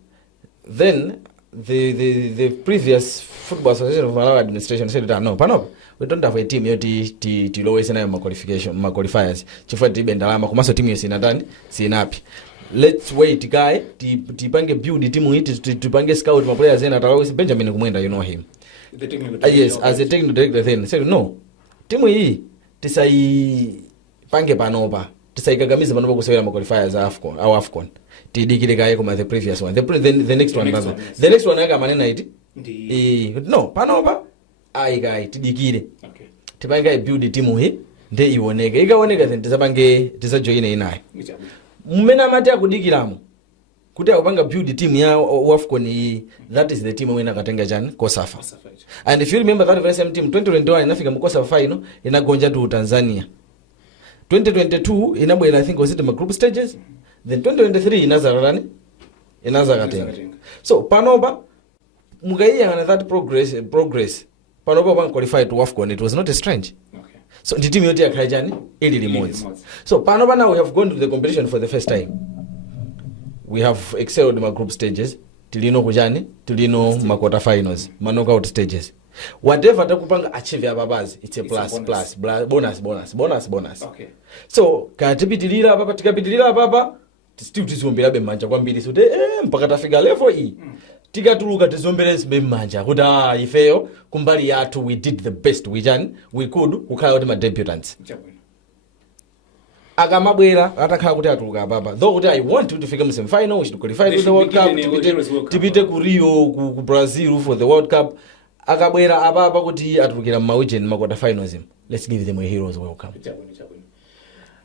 then the previous Football Association of Malawi administration said that no, panopa we don't have a team yoti lowest na ma qualifiers chifukwa tibenda lama komanso team yesi natani sinapi. Let's wait guy tipange build team hii tipange scout ma players ena atawa Benjamin Kumwenda, you know him, the technical director. Yes, as a technical director then said no, team hii tisai pange panopa tisaikagamiza panopa kusewera ma qualifiers AFCON au AFCON tidikile kaye kuma the previous one the next one the next one aka manena iti no panopa ai guy tidikile. Okay. Tipange build team hii nde ioneke ikaoneka then tisajoine inayo mmene amati akudikiramo kuti akupanga build team ya AFCON. That is the team when akatenga chani Kosafa. And if you remember that very same team 2021 inafika mkosafa final inagonja tu Tanzania. 2022 inabwera I think was it ma group stages. Then 2023 inaza katenga. So panoba mugaiya na that progress panoba one qualified to AFCON, it was not strange. Okay. So the team yote yakhaijani ili remote. So panoba now we have gone to the competition for the first time. We have excelled my group stages. Tilino kujani, tilino ma quarter finals, ma knockout stages. Whatever takupanga achieve ababazi, it's a plus, bonus. Okay. So katipitilira baba tikapitilira baba still tizombera be manja kwambiri so mpaka tafika level hii. Tikatuluka tizombere be manja kuti ifeyo kumbali yathu we did the best we could kukhala kuti ma debutants. Akamabwera atakhala kuti atuluka baba though kuti I want to fika mu semi-final, we should qualify to the World Cup, tipite ku Rio ku Brazil for the World Cup. Akabwera ababa kuti atulukira mu Maujeni ma quarter finals, let's give them a heroes welcome.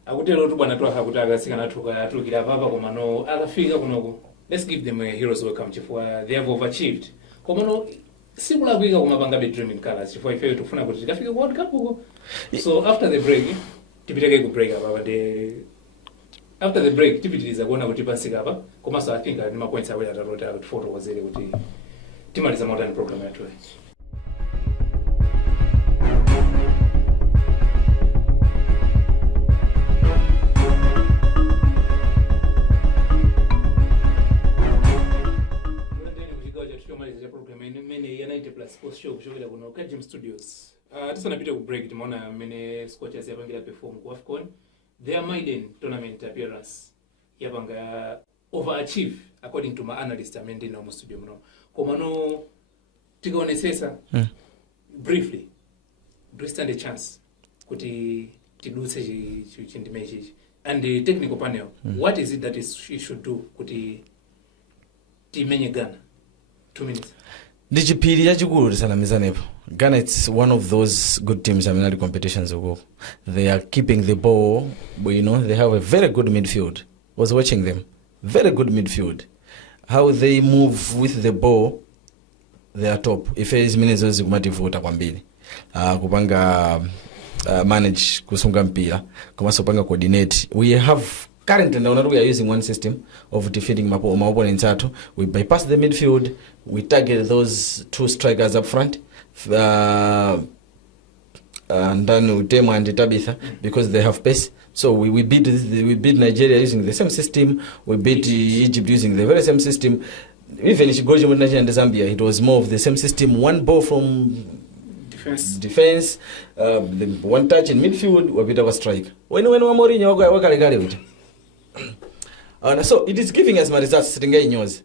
Akutero tubwana Twaha kuti akasikana atulukira baba komano akafika kunoko, let's give them a heroes welcome chifukwa they have overachieved. Komano sikulakwika kumapanga be dreaming colors chifukwa ifeyo tufuna kuti tikafika World Cup uko. So after the break tipitake ku break ababa after the break tipitiliza kuona kuti pasika apa komanso I think ni ma points away atarota kuti photo wazele kuti timaliza modern program yathu. Sports show kushokera kuno Kassim Studios. Tisanapita ku break timaona mene Scorchers yapangira perform ku AFCON. Their maiden tournament appearance yapanga overachieve according to my analyst amende na mu studio muno. Komano tikaonesesa briefly do we stand a chance kuti tiduse chindime and the technical panel what is it that she should do kuti timenye Ghana 2 minutes. Ndichipiri yachikulu tisanamizanepo. Ghana, it's one of those good teams in the competitions ago. They are keeping the ball, but they have a very good midfield. Was watching them. Very good midfield. How they move with the ball, they are top. If it is minutes kumativuta kwambili. Kupanga manage kusunga mpira, kumaso panga coordinate. We have currently now we are using one system of defeating my opponents. We bypass the midfield, we target those two strikers up front, and then Utemo and Tabitha because they have pace. So we beat Nigeria using the same system. We beat Egypt using the very same system. Even if you go to Nigeria and Zambia, it was more of the same system. One ball from defense, the one touch in midfield, we beat our strike. When Mourinho So it is giving us my results sitingainyozi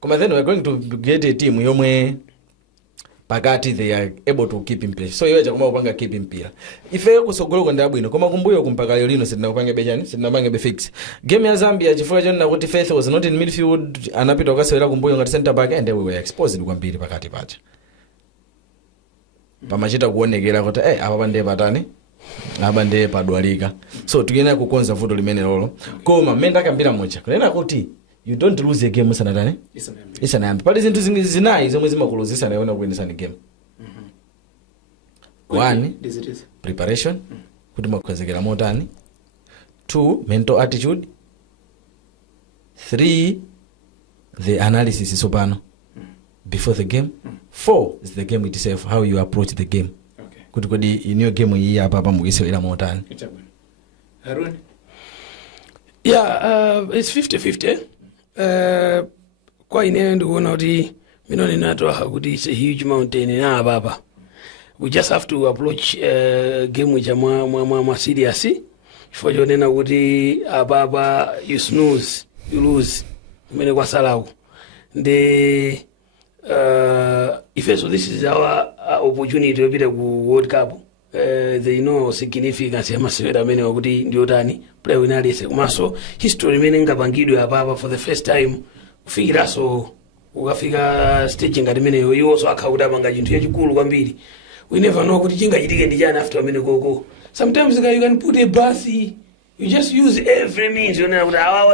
koma then we're going to get a team yomwe pakati they are able to keep in place so iwe chakoma kupanga keep mpira ife kusogoloko ndi abwino koma kumbuyo kumpaka lero lino sitinakupanga bechani sitinapanga be fix game ya Zambia chifukwa chonena kuti Faith was not in midfield anapita ukasewera kumbuyo ngati center back and we were exposed kwambiri pakati pacha pamachita kuonekera kuti apa pande patani apa ndiye padwalika so tikena kukonza vuto limene lolo koma mmene ndakambira mocha kunena kuti you don't lose a game sanatani isanayambe pali zinthu zinayi zomwe zimakulozesa naona kuendesana game one preparation kuti makwezekera motani 2 mental attitude 3 the analysis sopano before the game 4 is the game itself how you approach the game kuti kodi iniyo game iyi apa mukisewera motani Haroon it's 50-50 kwa ineyo ndikuona kuti minoni natoha kuti it's a huge mountain na ababa we just have to approach game cha mwa serious chifukwa chonena kuti ababa you snooze you lose kumene kwasalako ndi so this is our opportunity yopita ku World Cup they know significance ya masewera amene wakuti ndiotani player winalise komanso history imene ingapangidwe apapa for the first time kufikiraso ukafika stage ngati imeneyo iwonso akhakuti apanga chinthu chachikulu kwambiri we never know kuti chingachitike ndi chani after amene koko sometimes you can put a bus you just use every means you know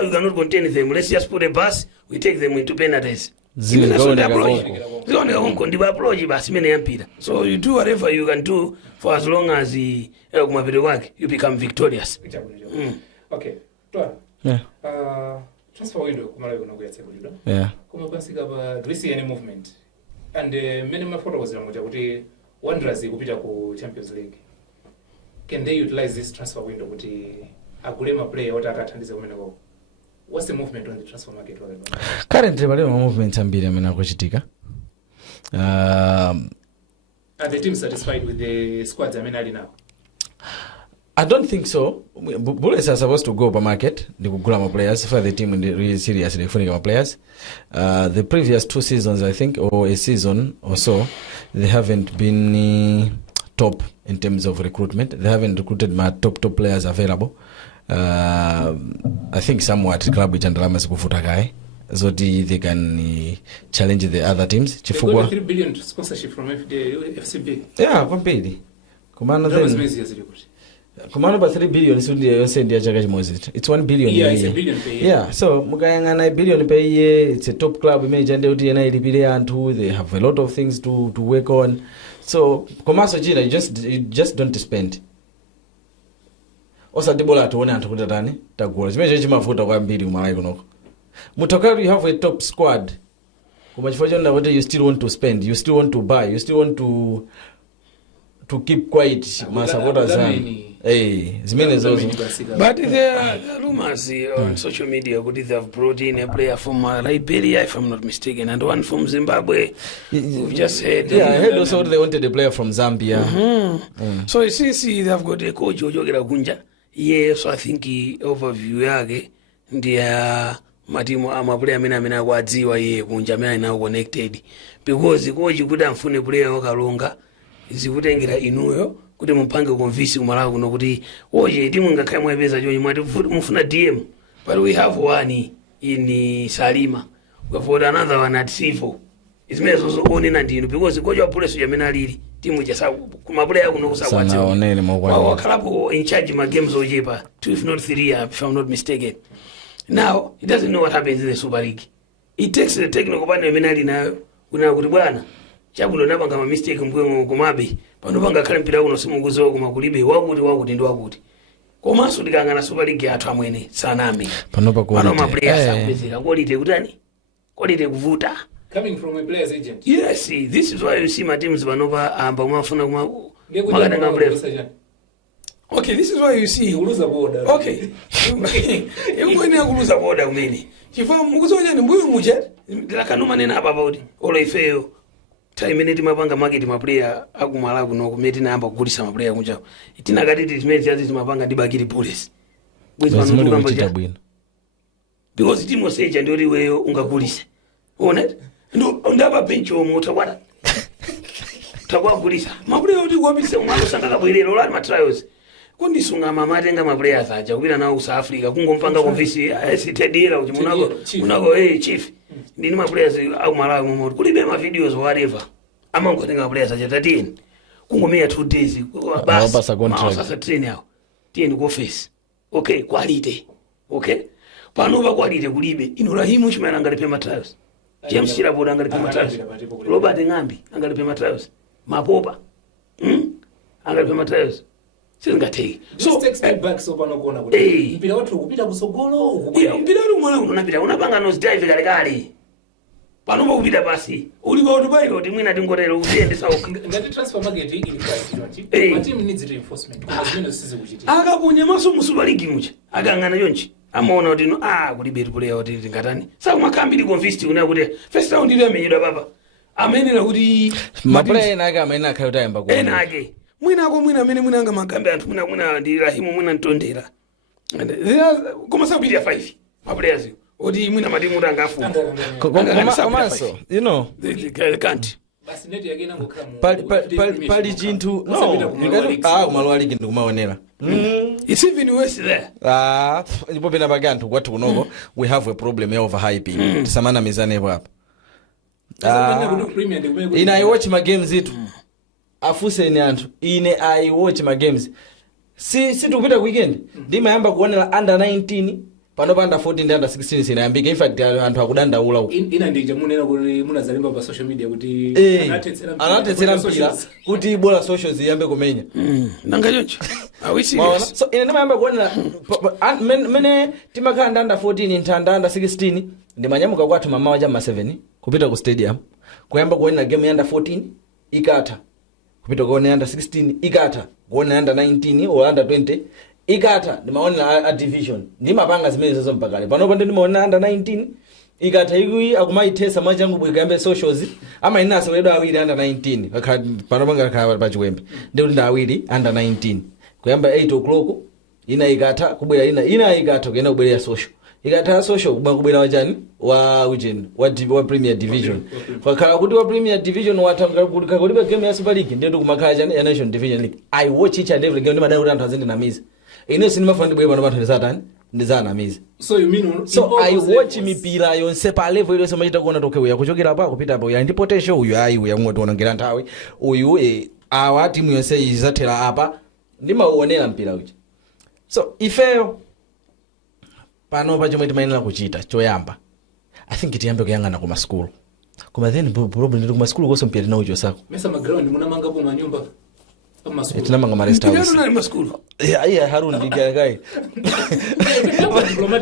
you cannot contain them let's just put a bus we take them into penalties zioneka konko ndipo approach basi imene yampira so you do whatever you can do for as long as kumapito kwake you become victorious. Okay, Twaha. Transfer window kumalawi kunakuyatsekulidwa koma pasika pa do we see any movement and many mafotokozera kuti kuti Wanderers kupita ku Champions League can they utilize this transfer window kuti agule ma player oti akathandize kumeneko. What's the movement on the transfer market? Currently, there are movements ambiri amene akuchitika. Are the team satisfied with the squads amene now? I don't think so. Bullets are supposed to go per market. They could grab players for the team in the really seriously for players. The previous 2 seasons, I think, or a season or so, they haven't been top in terms of recruitment. They haven't recruited my top players available. I think somewhat club which andalama sikufuta kai so they can challenge the other teams chifukwa 3 billion sponsorship from FCB kwambiri kumana then kumana pa 3 billion sundi yonse ndi chaka chimodzi it's 1 billion it's a billion per year so mukayangana billion per year it's a top club image and kuti yena ilipire anthu they have a lot of things to work on so komaso china you just don't spend osati bola tuone anthu kuti tani tagola chimene chimavuta kwambiri kumalawi kunoko mutokari you have a top squad koma chifukwa chonena kuti you still want to spend you still want to buy you still want to keep quiet masupporters zimene zozo but there are rumors on social media kuti they have brought in a player from Liberia if I'm not mistaken and one from Zimbabwe we've just heard I heard also they wanted a player from Zambia so since they have got a coach ojogera kunja so I think overview yake ndiya matimu amaplayer amene akwadziwa iye kunja amene ali connected because koji kuti amfune player wakalonga zikutengera inuyo kuti mupange convince kumalawi kuno kuti oje timu ngakhale mwapeza chonye mwati mufuna DM but we have one in Salima we have got another one at Sivo izimene zoonena ndinu because koji wa police amene alili timu cha kumaplayer kuno kusakwadziwa wakalapo in charge ma games ojepa 2 if not 3 if I'm not mistaken. Now he doesn't know what happens in the Super League. It takes the technical partner amene ali nayo kuna kuti bwana chabulo napanga ma mistake mbwe kumabe panopanga kale mpira uno simunguzo kumakulibe wakuti ndi wakuti komanso tikangana Super League athu amwene saname panopa kwa pano ma players apezeka quality kutani quality kuvuta coming from a players agent. Yes, this is why you see my teams panopa amba mafuna makatanga players. Okay, this is why you see uluza border. Okay. Yengweni yakuluza border kumene. Chifukwa mukuzonya ni mbuyu muja lakanuma nena apa bauti. Olo ifeyo time minute mapanga market ma player akumala kuno kumeti namba kugulisa ma player kunja. Itina katiti timezi yazi timapanga dibakiri police. Bwezi muli kuchita bwino. because timu seja ndori weyo ungagulise ona ndaba bench omwe utakwata takwagulisa maplayer oti kuwapitisa umwana osanga bwerera olali matrials kundisunga mama atenga maplayers aja kupita nawo South Africa kungompanga konvisi sitedira kuti munako chief ndini maplayers au Malawi momwe kulibe ma videos whatever amangotenga maplayers aja tatini kungomenya 2 days basi sasa train yao tieni ku office okay quality okay panopa quality kulibe ino Rahimu chimana ngalipe matrials James Chiraboda ngalipe matrials Robert Ngambi angalipe matrials mapopa angalipe matrials singateki so take step back so panokuona kuti mpira watu kupita kusogolo ukubwera mpira uri mwana unapita unapanga nose dive kale panopa kupita basi ulipo utubairo kuti mwina tingotero uende sawa ngati transfer market ili kwa my team needs reinforcement because mino sisi kuchitika akaponya maso musuba ligi mucha akangana yonchi amaona kuti no kulibe player kuti tingatani saka makambi liko convinced kuna kuti first round ile amenyedwa baba amenera kuti maplayer nake amene akhayota yamba ku enake mwina amene mwina anga makambi anthu mwina ndi Rahimu mwina ntondera koma sabiri ya 5 maplayers odi mwina madimu tangafu komanso you know they can't basi net yake ngokhala pali chinthu kumalo aliki ndikumaonera it's even worse there ndipo pena pake anthu kwathu kunoko we have a problem ya overhyping tisamana mizanepo apa ine I watch my games itu afuseni anthu ine I watch my games si tukupita weekend ndimayamba kuonera under 19 pano pa under 14 ndi under 16 sinayambika in fact anthu akudandaula uko ina ndija munena kuti munazalimba pa social media kuti anatetsera mpira kuti bola socials yambe kumenya nanga choncho awisi so ine ndimayamba kuonera mene timakhala under 14 ntanda under 16 ndimanyamuka kwathu mama waja ma 7 kupita ku stadium kuyamba kuonera game ya under 14 ikatha kupita kuona under 16 ikatha kuona under 19 or under 20 ikatha ndimaona a division ndimapanga zimene zozo mpakale panopo ndimaona under 19 ikatha ikui akumaithesa machangu bwikambe socials ama inase wedo awiri under 19 panopo ngakhala pa chiwembe ndi kuti ndawiri under 19 kuyamba 8 o'clock ina ikatha kubwera ina ikatha kuyenda kubwera social ikatha social kubwera wachani wa ujeni wa Premier Division kwakhala kuti wa Premier Division watanga kuti kulibe game ya Super League ndio kumakhala chani ya Nation Division League I watch each and every game ndimadai kuti anthu azende namiza ine sinimafuna ndibwere pano panthu ndizatani ndizanamiza so I watch mipira yonse pa level ile somachita kuona toke uya kuchokera pa kupita pa uya ndi potential uyu ayi uya ngotiwonongera nthawi uyu awa timu yonse izathera apa ndimauonera mpira uchi so ifeyo pano pa chomwe timayenera kuchita choyamba I think tiyambe kuyang'ana ku masukulu koma then problem ndi ku masukulu koso mpira nawo chosako mesa maground munamanga po manyumba tinamanga ma rest house ndio masukulu yeah Haroon ndigagai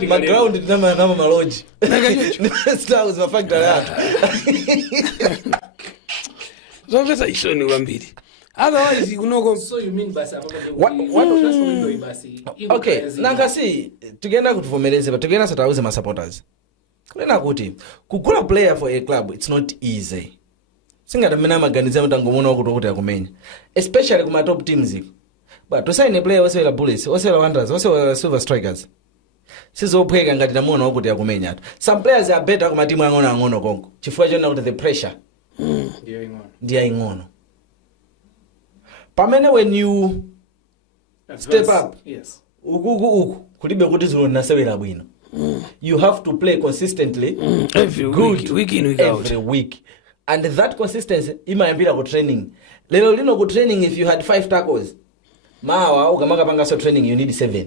ma ground tinamanga ma lodge rest house ma factory yatu zovesa ishoni wambiri otherwise kunoko so you mean basi what basi okay nangasi tugenda kutuvomereze but tugenda satauze ma supporters kuna kuti kugula player for a club it's not easy singata mena maganiza mutangomona kuti akumenya especially kuma top teams but to sign a player wasela Bullets wasela Wanderers wasela Silver Strikers sizophweka ngati tamuona kuti akumenya some players are better kuma timu ang'ono konko chifukwa chona kuti the pressure ndiye ing'ono pamene when you step up yes uku kulibe kuti zilo nasewera bwino you have to play consistently every week in week out every week and that consistency imayambira ku training lero lino ku training if you had 5 tackles mawa ukamaka panga so training you need 7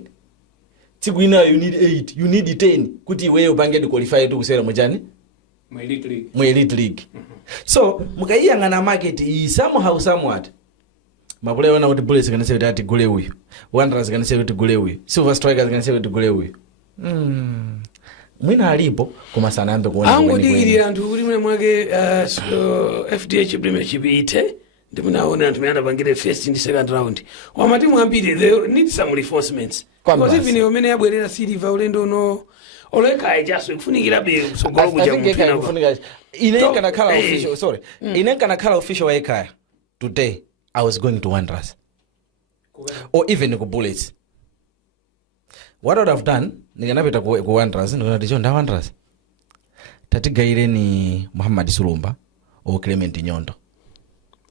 tsiku ina you need 8 you need 10 kuti iwe upange di qualify to kusera mujani mu elite league so mukayiyangana market somehow somewhat maplayer wana kuti Bullets kana say kuti gule uyu Wanderers kana say kuti gule uyu Silver Strikers kana say kuti gule uyu mwina alipo koma sana ambe kuona angodikiri anthu kuti mwe mwake FDH Premiership ite ndimunaona anthu mayanda pangire first and second round wamatimu ambiri they need some reinforcements because even omene yabwerera silver ulendo no oleka ijaso kufunikira be sogolo kuja mpina inenga nakhala official sorry inenga nakhala official wa ekaya today I was going to Wanderers or even ku Bullets what I would have done nikanapita ku Wanderers ndikanati chonda Wanderers tatigaireni Muhammad Sulumba or Clement Nyondo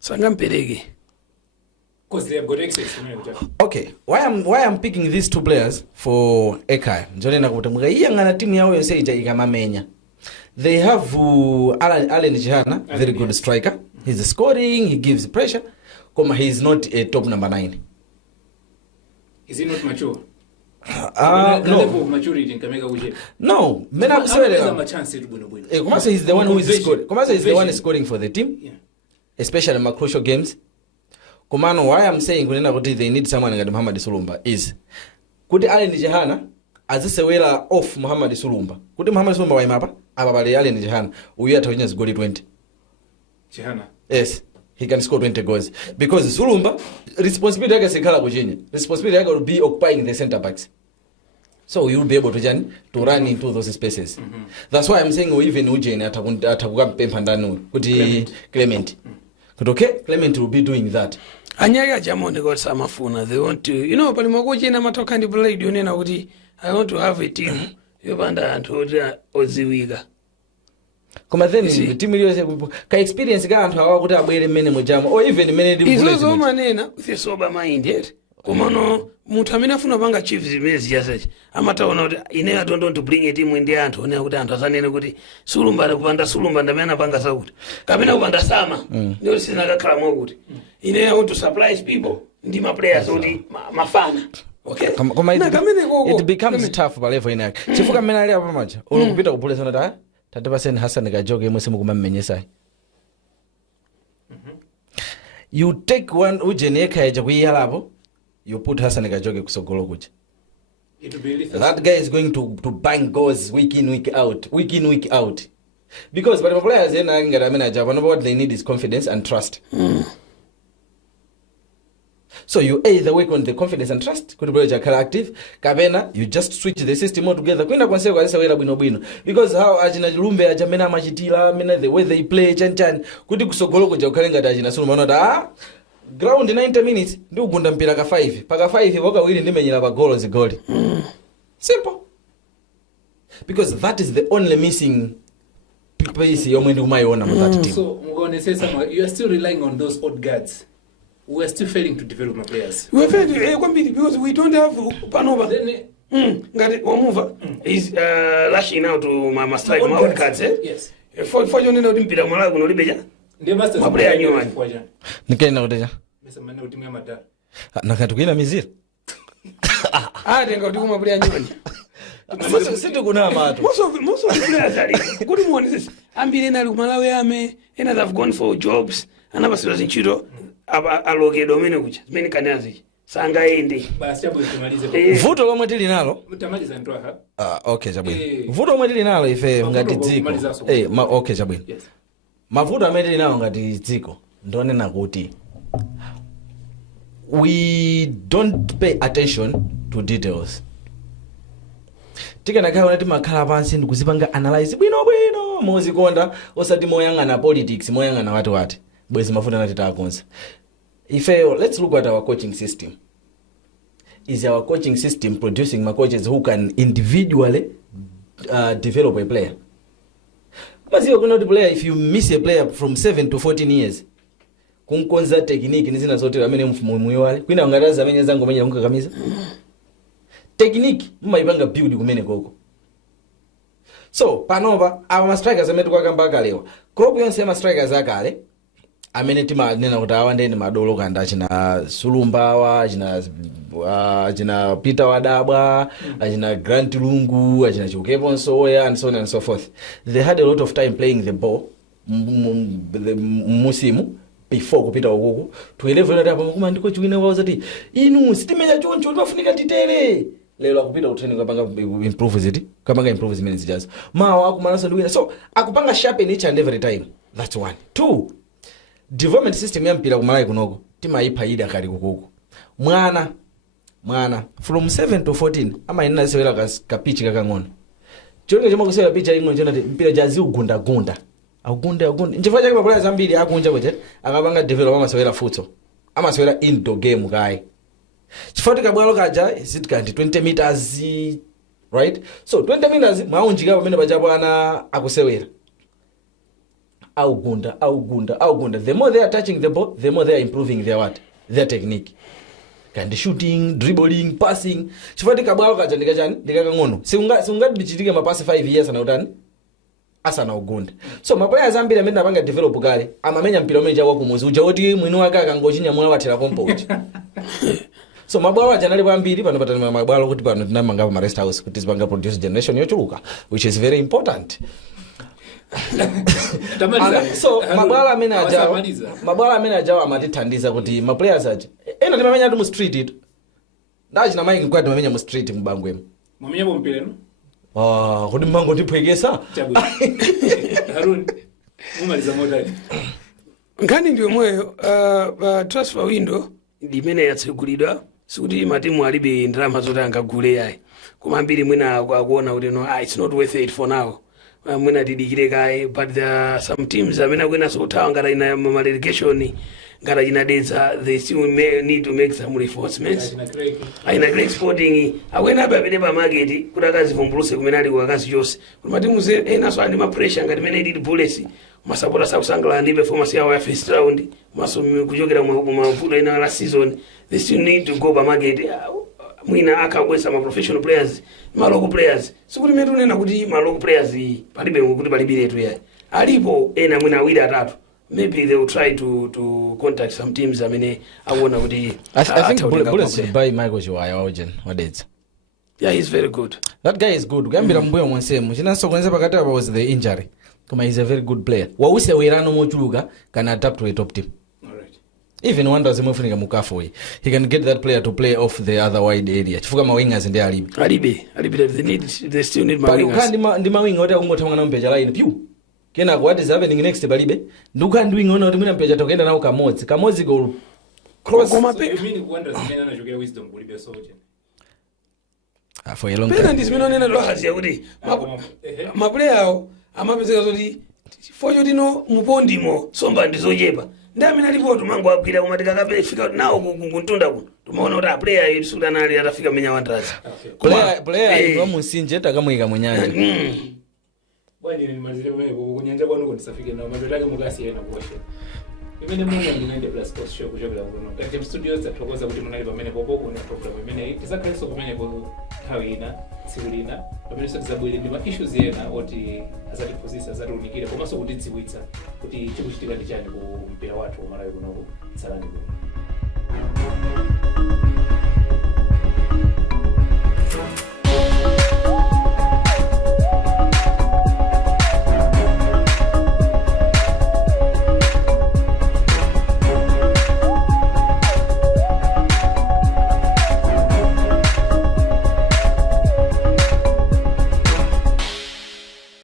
sangampereke because they have got access. Okay, why I'm picking these two players for Ekai njonena kuti mukayiyang'ana timu yawo yonse ija ikamamenya. They have Allen Jihana, very good striker. He's scoring, he gives pressure. Koma he is not a top number 9. Is he not mature? No. Level of maturity in Kamega Uje. No, Komasa is the one who is scoring. Komasa is the one scoring for the team, especially in crucial games. Komano, why I'm saying they need someone like Muhammad Sulumba is kuti Allen Jihana azisewera off Muhammad Sulumba. Kuti Muhammad Sulumba waimapa ababale Allen Jihana uyu atawina zigoli 20. Jihana. Yes. He can score 20 goals because Sulumba responsibility yake sikala kuchinya. Responsibility yake will be occupying the center backs. So you will be able to run into those spaces. That's why I'm saying even Ujeni atakukampempa ndani kuti Clement. Okay, Clement will be doing that. Anyaga jamone got samafuna. They want to, palimakuchi na matoka ndi blade yonena kuti I want to have a team yobanda anthu oziwika. Koma then the team iliyose ka experience ga anthu awa kuti abwere mmene mujamo or even mmene ndi bullet. Izo manena with a sober mind yet. Komano munthu amene afuna panga chiefs zimezi jasechi amataona kuti ine I don't want to bring a team ndi anthu one kuti anthu asanene kuti Sulumba kupanda Sulumba ndamene apanga sakuti kapena kupanda Sama ndio sina kakhala mwakuti ine I want to surprise people ndi ma players kuti mafana. Okay. It becomes tough pa level ina yake. Chifuka mmene ali apa macha. Ulokupita kupulesa nota tatapaseni Hassan kajoke imwe simu kumamenyesa. You take one Ujeni Ekaija kuyalapo, you put Hassan kajoke kusogolo kuja. That guy is going to bang goals week in week out. Because but the players what they need is confidence and trust. So you either work on the confidence and trust, could be active, Kabena, you just switch the system all together. Because how Ajina Lumbe, Ajamena Majitila, the way they play, Chan, could you so go to Kalinga Dajina Sumanoda? Ground in 90 minutes, do Gundam Piraka 5. Paga 5, you walk away in the menu of a goal as a goal. Simple. Because that is the only missing piece you may do my own that team. So, I'm going to say something. You are still relying on those odd guards. We are still failing to develop my players. We are failing because we don't have Panova. Is lashing out to my strike my cards. Yes. For you know, Pira Malago, no Libya. The master my player new one. Nikena Odeja. Mr. Mano Timamata. Nakatukina Mizir. I think I'll do my player new one. Most of the players are good morning. I'm being a Malawi, and I've gone for jobs, and I was in Chido. Aloge domene kucha zimene kanazi sanga ende basi hapo tumalize vuto lomwe tili nalo utamaliza Twaha. Okay chabwino vuto lomwe tili nalo ife ngati dziko okay chabwino mavuto amene tili nawo ngati dziko ndionena kuti we don't pay attention to details. Tikana kaona timakhala pansi ndikuzipanga analyze bwino mozikonda osati moyang'ana politics moyang'ana wati bwezi mafuta natitakonza. Let's look at our coaching system. Is our coaching system producing my coaches who can individually develop a player? Because you're going to player if you miss a player from 7 to 14 years. Kunkonza technique nizina zote amene mfumu wale. Kwina ngaraza amenye zangu amenye mukakamiza. Technique mmaipanga build kumene koko. So panova our strikers ametukwa kambaka leo. Crop yonse ama strikers akale. Amene timanena kuti awandeni madolo kanda achina Sulumba achina Peter Wadabwa achina Grant Lungu achina Chukepo Soya and so on and so forth. They had a lot of time playing the ball musimu before kupita ukoko to level ati apa kuma ndiko chiwina wawo zati inu sitimenya choncho timafunika titere lero akupita ku training kapanga improve ziti kapanga improve zimene zijazo mawa akumanasa ndiwina so akupanga sharpen each and every time. That's one. Two, development system ya mpira kumalayi kunoko timayipa ida kali kukuku mwana from 7 to 14 ama ina sewera kapichi kakang'ono chonke chomwe kusewera picha ing'ono chonati mpira jazi ugunda agunda nchifukwa chake mapulaya zambiri akunja kuti akapanga develop amasewera futsal amasewera indoor game kai chifukwa kabwalo kaja is kanti 20 meters, right? So 20 meters maunjika pamene pachapo ana akusewera augunda. The more they are touching the ball, the more they are improving their technique. Kandi shooting, dribbling, passing. Chifukwa kabwalo kaja ndikakang'ono. Singati bichitike mapasi 5 years na utani asana ugunda. So maplayers ambiri amene apanga develop kale amamenya mpira umene chawa kumuzi uja oti mwini wake akangochinyamula wathera compound. So mabwalo ajanali kwambiri pano patani mabwalo kuti pano tinamanga pa rest house kuti zipanga produce generation yochuluka, which is very important. So mabwalo amene ajawa amatithandiza kuti maplayers aja ena timamenya tu mu street itu ndachina mayi nkwati mamenya mu street mbangwemo mwamenya po mpira no kuti mmango ndiphwekesa Haroon mumaliza motani nkhani ndiyo moyo transfer window limene yatsegulidwa sikuti matimu alibe ndalama zoti angagule yayi koma ambiri mwina akuona kuti no it's not worth it for now. Mwina tidikire kaye, but there are some teams amene akwena sothawa ngata ina relegation ngata inadetsa, they still need to make some reinforcements. Aina Great Sporting akwena apapite pa market kuti akazivumbuluse kumene ali akazi chose. Kuti matimu ena so andi ma pressure ngati mene ili Bullets masapota sakusangala ndi performance yawo ya first round maso kuchokera mu mavuto ina last season. They still need to go pa market. Mwina akakwesa ma professional players, ma local players. Sikuti metu nena kuti ma local players palibe kuti palibire tu yayi. Alipo ena mwina awiri atatu. Maybe they will try to contact some teams amene awona kuti I think Bullets should buy Michael Chiwaya Ojen. What is? Yeah, he's very good. That guy is good. Gambira mbuyo mwensemu. Chinanso kwenza pakati was the injury. Kama he's a very good player. Wause werano mochuluka can adapt to a top team. Even one does mufunika mukafo he can get that player to play off the other wide area. Chifuka ma wingers ndi alibe they still need my wingers. But ndi ma winger oti akungothamanga na mpeja line piu. Kena what is happening next balibe? Nduka ndi winger oti mwina mpeja tokenda nawo kamodzi go cross. So you mean wonders zimene anachokera Wisdom kulibe Soje? For a long time. Penalties mino nena lwazi yakuti ma player awo amapezeka zoti fojo dino mupondimo somba ndizochepa. Ndamina report mango agwira koma tikakafika nawo kuntunda kuno tumaona kuti player yetu sudanali atafika menya wandrazi player ino musinje takamwika munyanja bwani ni mazile mwe kunyanja kwanu kundisafike nawo mabetake mukasi yena kuwashe imene mungu ndinende plus cost show kuchokera kuno kati studios zathokoza kuti munali pamene popo kuna program imene izakhalenso kumenya ku Hawina Siulina pamene sizabwere ndi ma issues yena oti azatiphunzitsa azatiunikire komanso kutidziwitsa kuti chikuchitika ndi chani ku mpira wathu wa Malawi kuno ku Tsalani kuno.